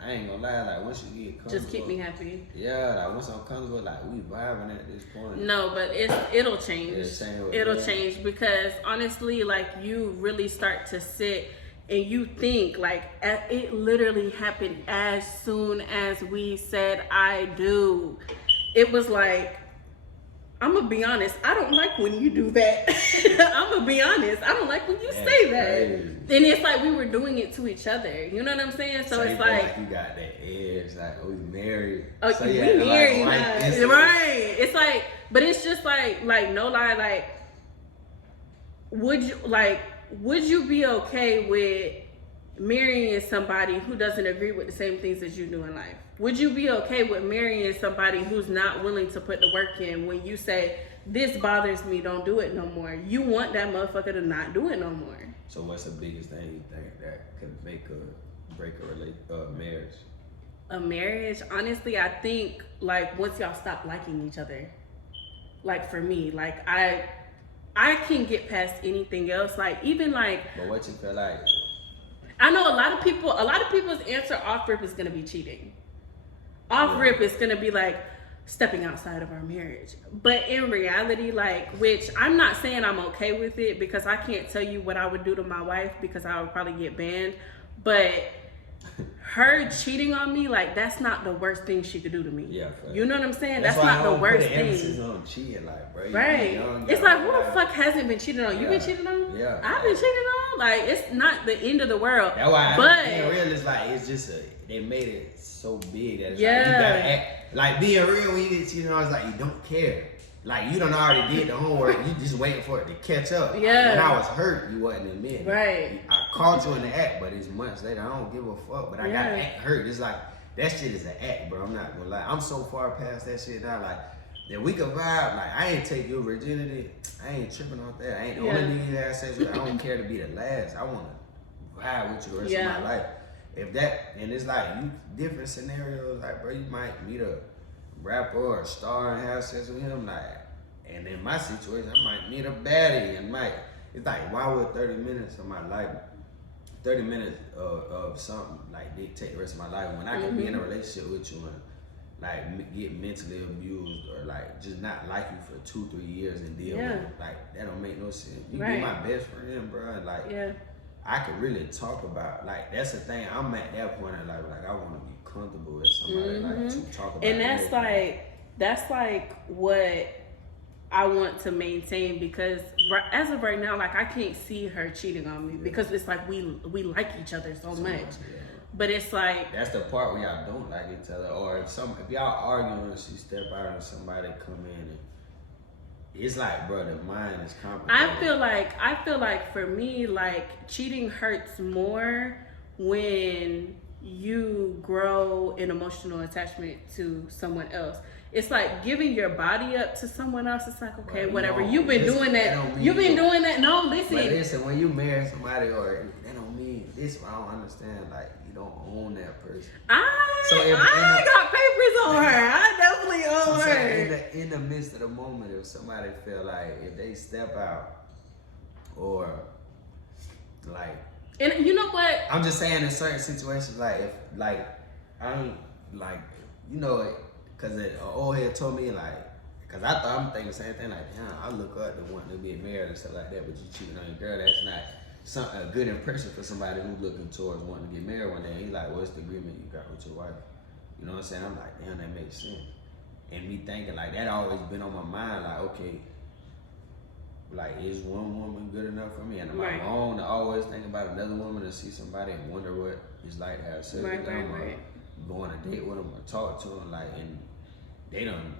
I ain't gonna lie, like once you get comfortable, just keep me happy. Yeah, like once I'm comfortable, like we vibing at this point. No, but it'll change. It'll change because honestly, like you really start to sit and you think like it literally happened as soon as we said I do. It was like, I'm gonna be honest, I don't like when you do that. I'm gonna be honest, I don't like when you say that. Crazy. And it's like we were doing it to each other. You know what I'm saying? So it's like you got that edge, like we married. Oh, so we married now, right? It's like, but it's just like no lie, like would you be okay with marrying somebody who doesn't agree with the same things as you do in life? Would you be okay with marrying somebody who's not willing to put the work in when you say, this bothers me, don't do it no more? You want that motherfucker to not do it no more. So what's the biggest thing you think that could make a break a marriage? A marriage, honestly, I think like once y'all stop liking each other. Like for me, like I can get past anything else. Like even like. But what you feel like? I know a lot of people's answer off rip is gonna be cheating. Off rip is gonna be like stepping outside of our marriage. But in reality, like, which I'm not saying I'm okay with it because I can't tell you what I would do to my wife because I would probably get banned. But her cheating on me, like, that's not the worst thing she could do to me. Yeah, you know what I'm saying? That's not the worst thing. Emphasis on cheating, like, bro. Right. It's like, who the fuck hasn't been cheated on? You been cheated on? Yeah. I've been cheated on. Like, it's not the end of the world. That's why being real is like, it's just they made it so big that it's like, you gotta act. Like, being real when you get cheated on, it's like, you don't care. Like, you done already did the homework. You just waiting for it to catch up. Yeah. When I was hurt, you wasn't admitting. Right. I caught you in the act, but it's months later. I don't give a fuck, but I got act hurt. It's like, that shit is an act, bro. I'm not gonna lie. I'm so far past that shit now. Like, that we can vibe. Like, I ain't take your virginity. I ain't tripping off that. I ain't the only nigga you have sex with. I don't care to be the last. I want to vibe with you the rest of my life. If that, and it's like, you different scenarios. Like, bro, you might meet a rapper or a star and have sex with him, like, and in my situation, I might meet a baddie and it's like, why would 30 minutes of my life, 30 minutes of something like dictate the rest of my life when I can be in a relationship with you and like get mentally abused or like just not like you for 2-3 years and deal with it. Like, that don't make no sense. You be my best friend, bro, and like, I could really talk about, like, that's the thing. I'm at that point in life, like, I want to be comfortable with somebody, like, to talk about. And that's like what I want to maintain because as of right now, like, I can't see her cheating on me because it's like we like each other so much. But it's like, that's the part where y'all don't like each other, or if y'all arguing and she step out and somebody come in and it's like, bro, the mind is complicated. I feel like for me, like, cheating hurts more when you grow an emotional attachment to someone else. It's like giving your body up to someone else. It's like, okay, whatever. You've been doing that. You've been doing that. No, listen. But listen, when you marry somebody, or that don't mean this. I don't understand. Like, you don't own that person. I got papers on her. I definitely own her. In the midst of the moment, if somebody feel like if they step out, or like, and you know what? I'm just saying in certain situations, like if like I ain't like, you know. Cause an old head told me, like, cause I'm thinking the same thing, like, damn, I look up to wanting to be married and stuff like that, but you cheating on your girl, that's not a good impression for somebody who's looking towards wanting to get married one day. And he's like, what's the agreement you got with your wife? You know what I'm saying? I'm like, damn, that makes sense. And me thinking, like, that always been on my mind, like, okay, like, is one woman good enough for me? And am I wrong to always think about another woman and see somebody and wonder what it's like to have sex with them, or go on a date with them or talk to them, like, and they done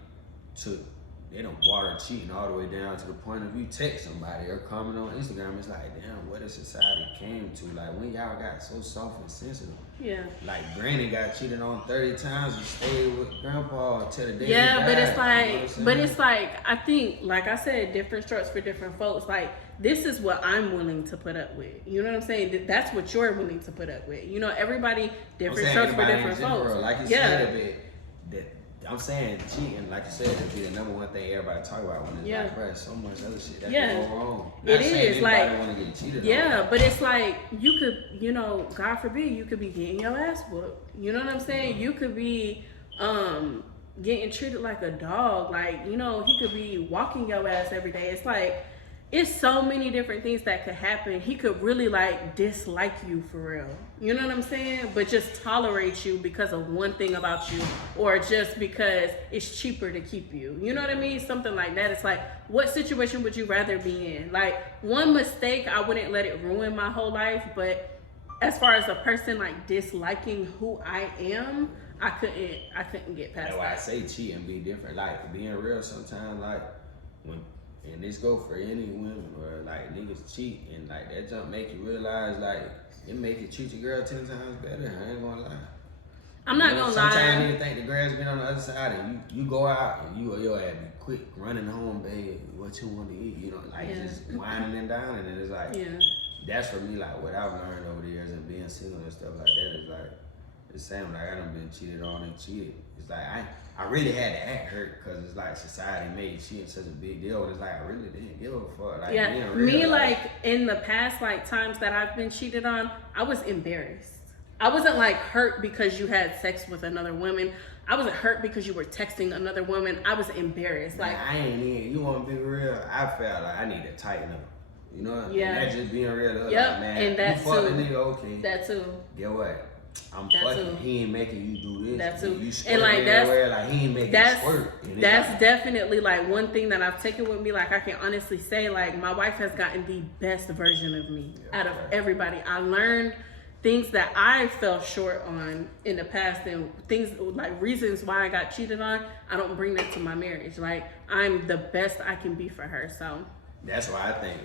water cheating all the way down to the point of you text somebody or comment on Instagram. It's like, damn, what a society came to. Like, when y'all got so soft and sensitive. Yeah. Like, Granny got cheated on 30 times and stayed with Grandpa until the day he died. But it's like, it's like, I think, like I said, different strokes for different folks. Like, this is what I'm willing to put up with. You know what I'm saying? That's what you're willing to put up with. You know, everybody, different strokes for different folks. Like you said, I'm saying cheating, like you said, it'd be the number one thing everybody talk about when it's like, bro, so much other shit that can go wrong. Not saying anybody want to get cheated on. But it's like, you could, you know, God forbid, you could be getting your ass whooped. You know what I'm saying? You could be getting treated like a dog. Like, you know, he could be walking your ass every day. It's like, it's so many different things that could happen. He could really like dislike you for real. You know what I'm saying? But just tolerate you because of one thing about you, or just because it's cheaper to keep you. You know what I mean? Something like that. It's like, what situation would you rather be in? Like, one mistake, I wouldn't let it ruin my whole life. But as far as a person like disliking who I am, I couldn't get past that. That's why I say cheat and be different. Like, being real sometimes, like, when, and this go for any women, or like niggas cheat and like that jump make you realize like it make you treat your girl 10 times better. I ain't gonna lie. I'm not gonna lie. Sometimes you think the girl's been on the other side, and you go out and your ass be quick running home, babe. What you want to eat? You know, like just whining and dining, and it's like that's for me. Like what I've learned over the years and being single and stuff like that is like the same. Like I done been cheated on and cheated. It's like I really had to act hurt because it's like society made cheating such a big deal. It's like I really didn't give a fuck. Like being real, me like in the past like times that I've been cheated on, I was embarrassed. I wasn't like hurt because you had sex with another woman. I wasn't hurt because you were texting another woman. I was embarrassed. Like I ain't even. You want to be real? I felt like I need to tighten up. You know? Yeah. And that's just being real. Like, man, and that you fuck the too. nigga, okay. That too. Get what? I'm That fucking. too. He ain't making you do this. That too. You And like that's everywhere, like he ain't making you squirt. And that's like, definitely like one thing that I've taken with me. Like I can honestly say, like my wife has gotten the best version of me out of everybody. I learned things that I fell short on in the past and things like reasons why I got cheated on. I don't bring that to my marriage. Like I'm the best I can be for her. So that's why I think,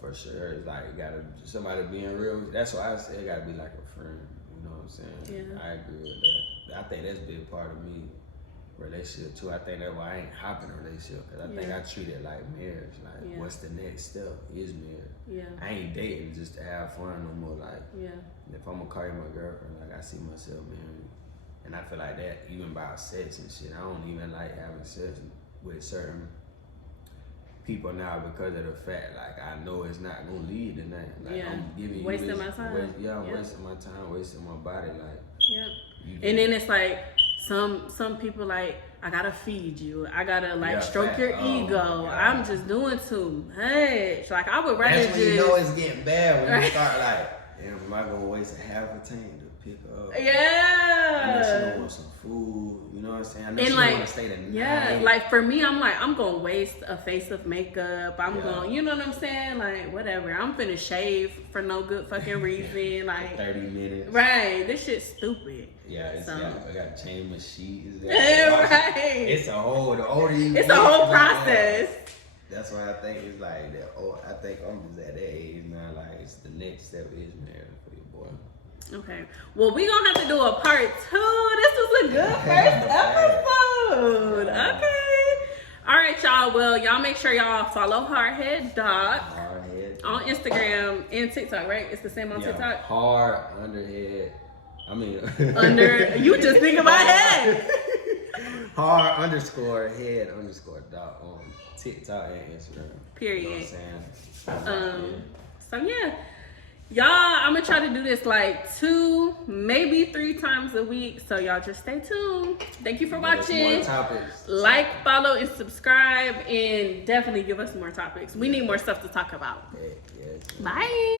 for sure. It's like you gotta somebody being real. That's why I say it gotta be like a friend. You know what I'm saying? Yeah. I agree with that. I think that's a big part of me relationship too. I think that's why I ain't hopping a relationship because I think I treat it like marriage. Like what's the next step is marriage. Yeah. I ain't dating just to have fun no more. Like if I'm gonna call you my girlfriend, like I see myself married. And I feel like that even about sex and shit. I don't even like having sex with certain people now because of the fact like I know it's not gonna lead to nothing. Like I'm giving wasting you this, my time. I'm wasting my time, wasting my body. Like and then it's like some people like I gotta feed you. I gotta like stroke your ego. I'm just doing too much. Like I would rather that's just. When you know it's getting bad when you start like, damn, am I gonna waste a half a tank to pick her up? Yeah. I know she don't want some food. You know what I'm saying? I know she like, want to stay the night. Yeah, like for me, I'm like, I'm gonna waste a face of makeup. I'm going, you know what I'm saying? Like whatever. I'm finna shave for no good fucking reason. Like 30 minutes. Right. This shit's stupid. Yeah, I got to change my sheets. Right. It's a whole, the older you It's a whole process. That's why I think it's like that. Oh, I think I'm just at that age now. Like it's the next step is marriage for your boy. Okay. Well, we gonna have to do a part 2. This was a good first episode. Okay. All right, y'all. Well, y'all make sure y'all follow Hardhead Doc on Instagram and TikTok, right? It's the same on TikTok. Hard underhead. I mean, you just think about head. Hard underscore head underscore doc on TikTok and Instagram. Period. You know what I'm saying? So yeah. Y'all, I'm gonna try to do this like 2, maybe 3 times a week. So y'all just stay tuned. Thank you for watching. More topics. Like, follow, and subscribe, and definitely give us more topics. We need more stuff to talk about. Yes. Bye.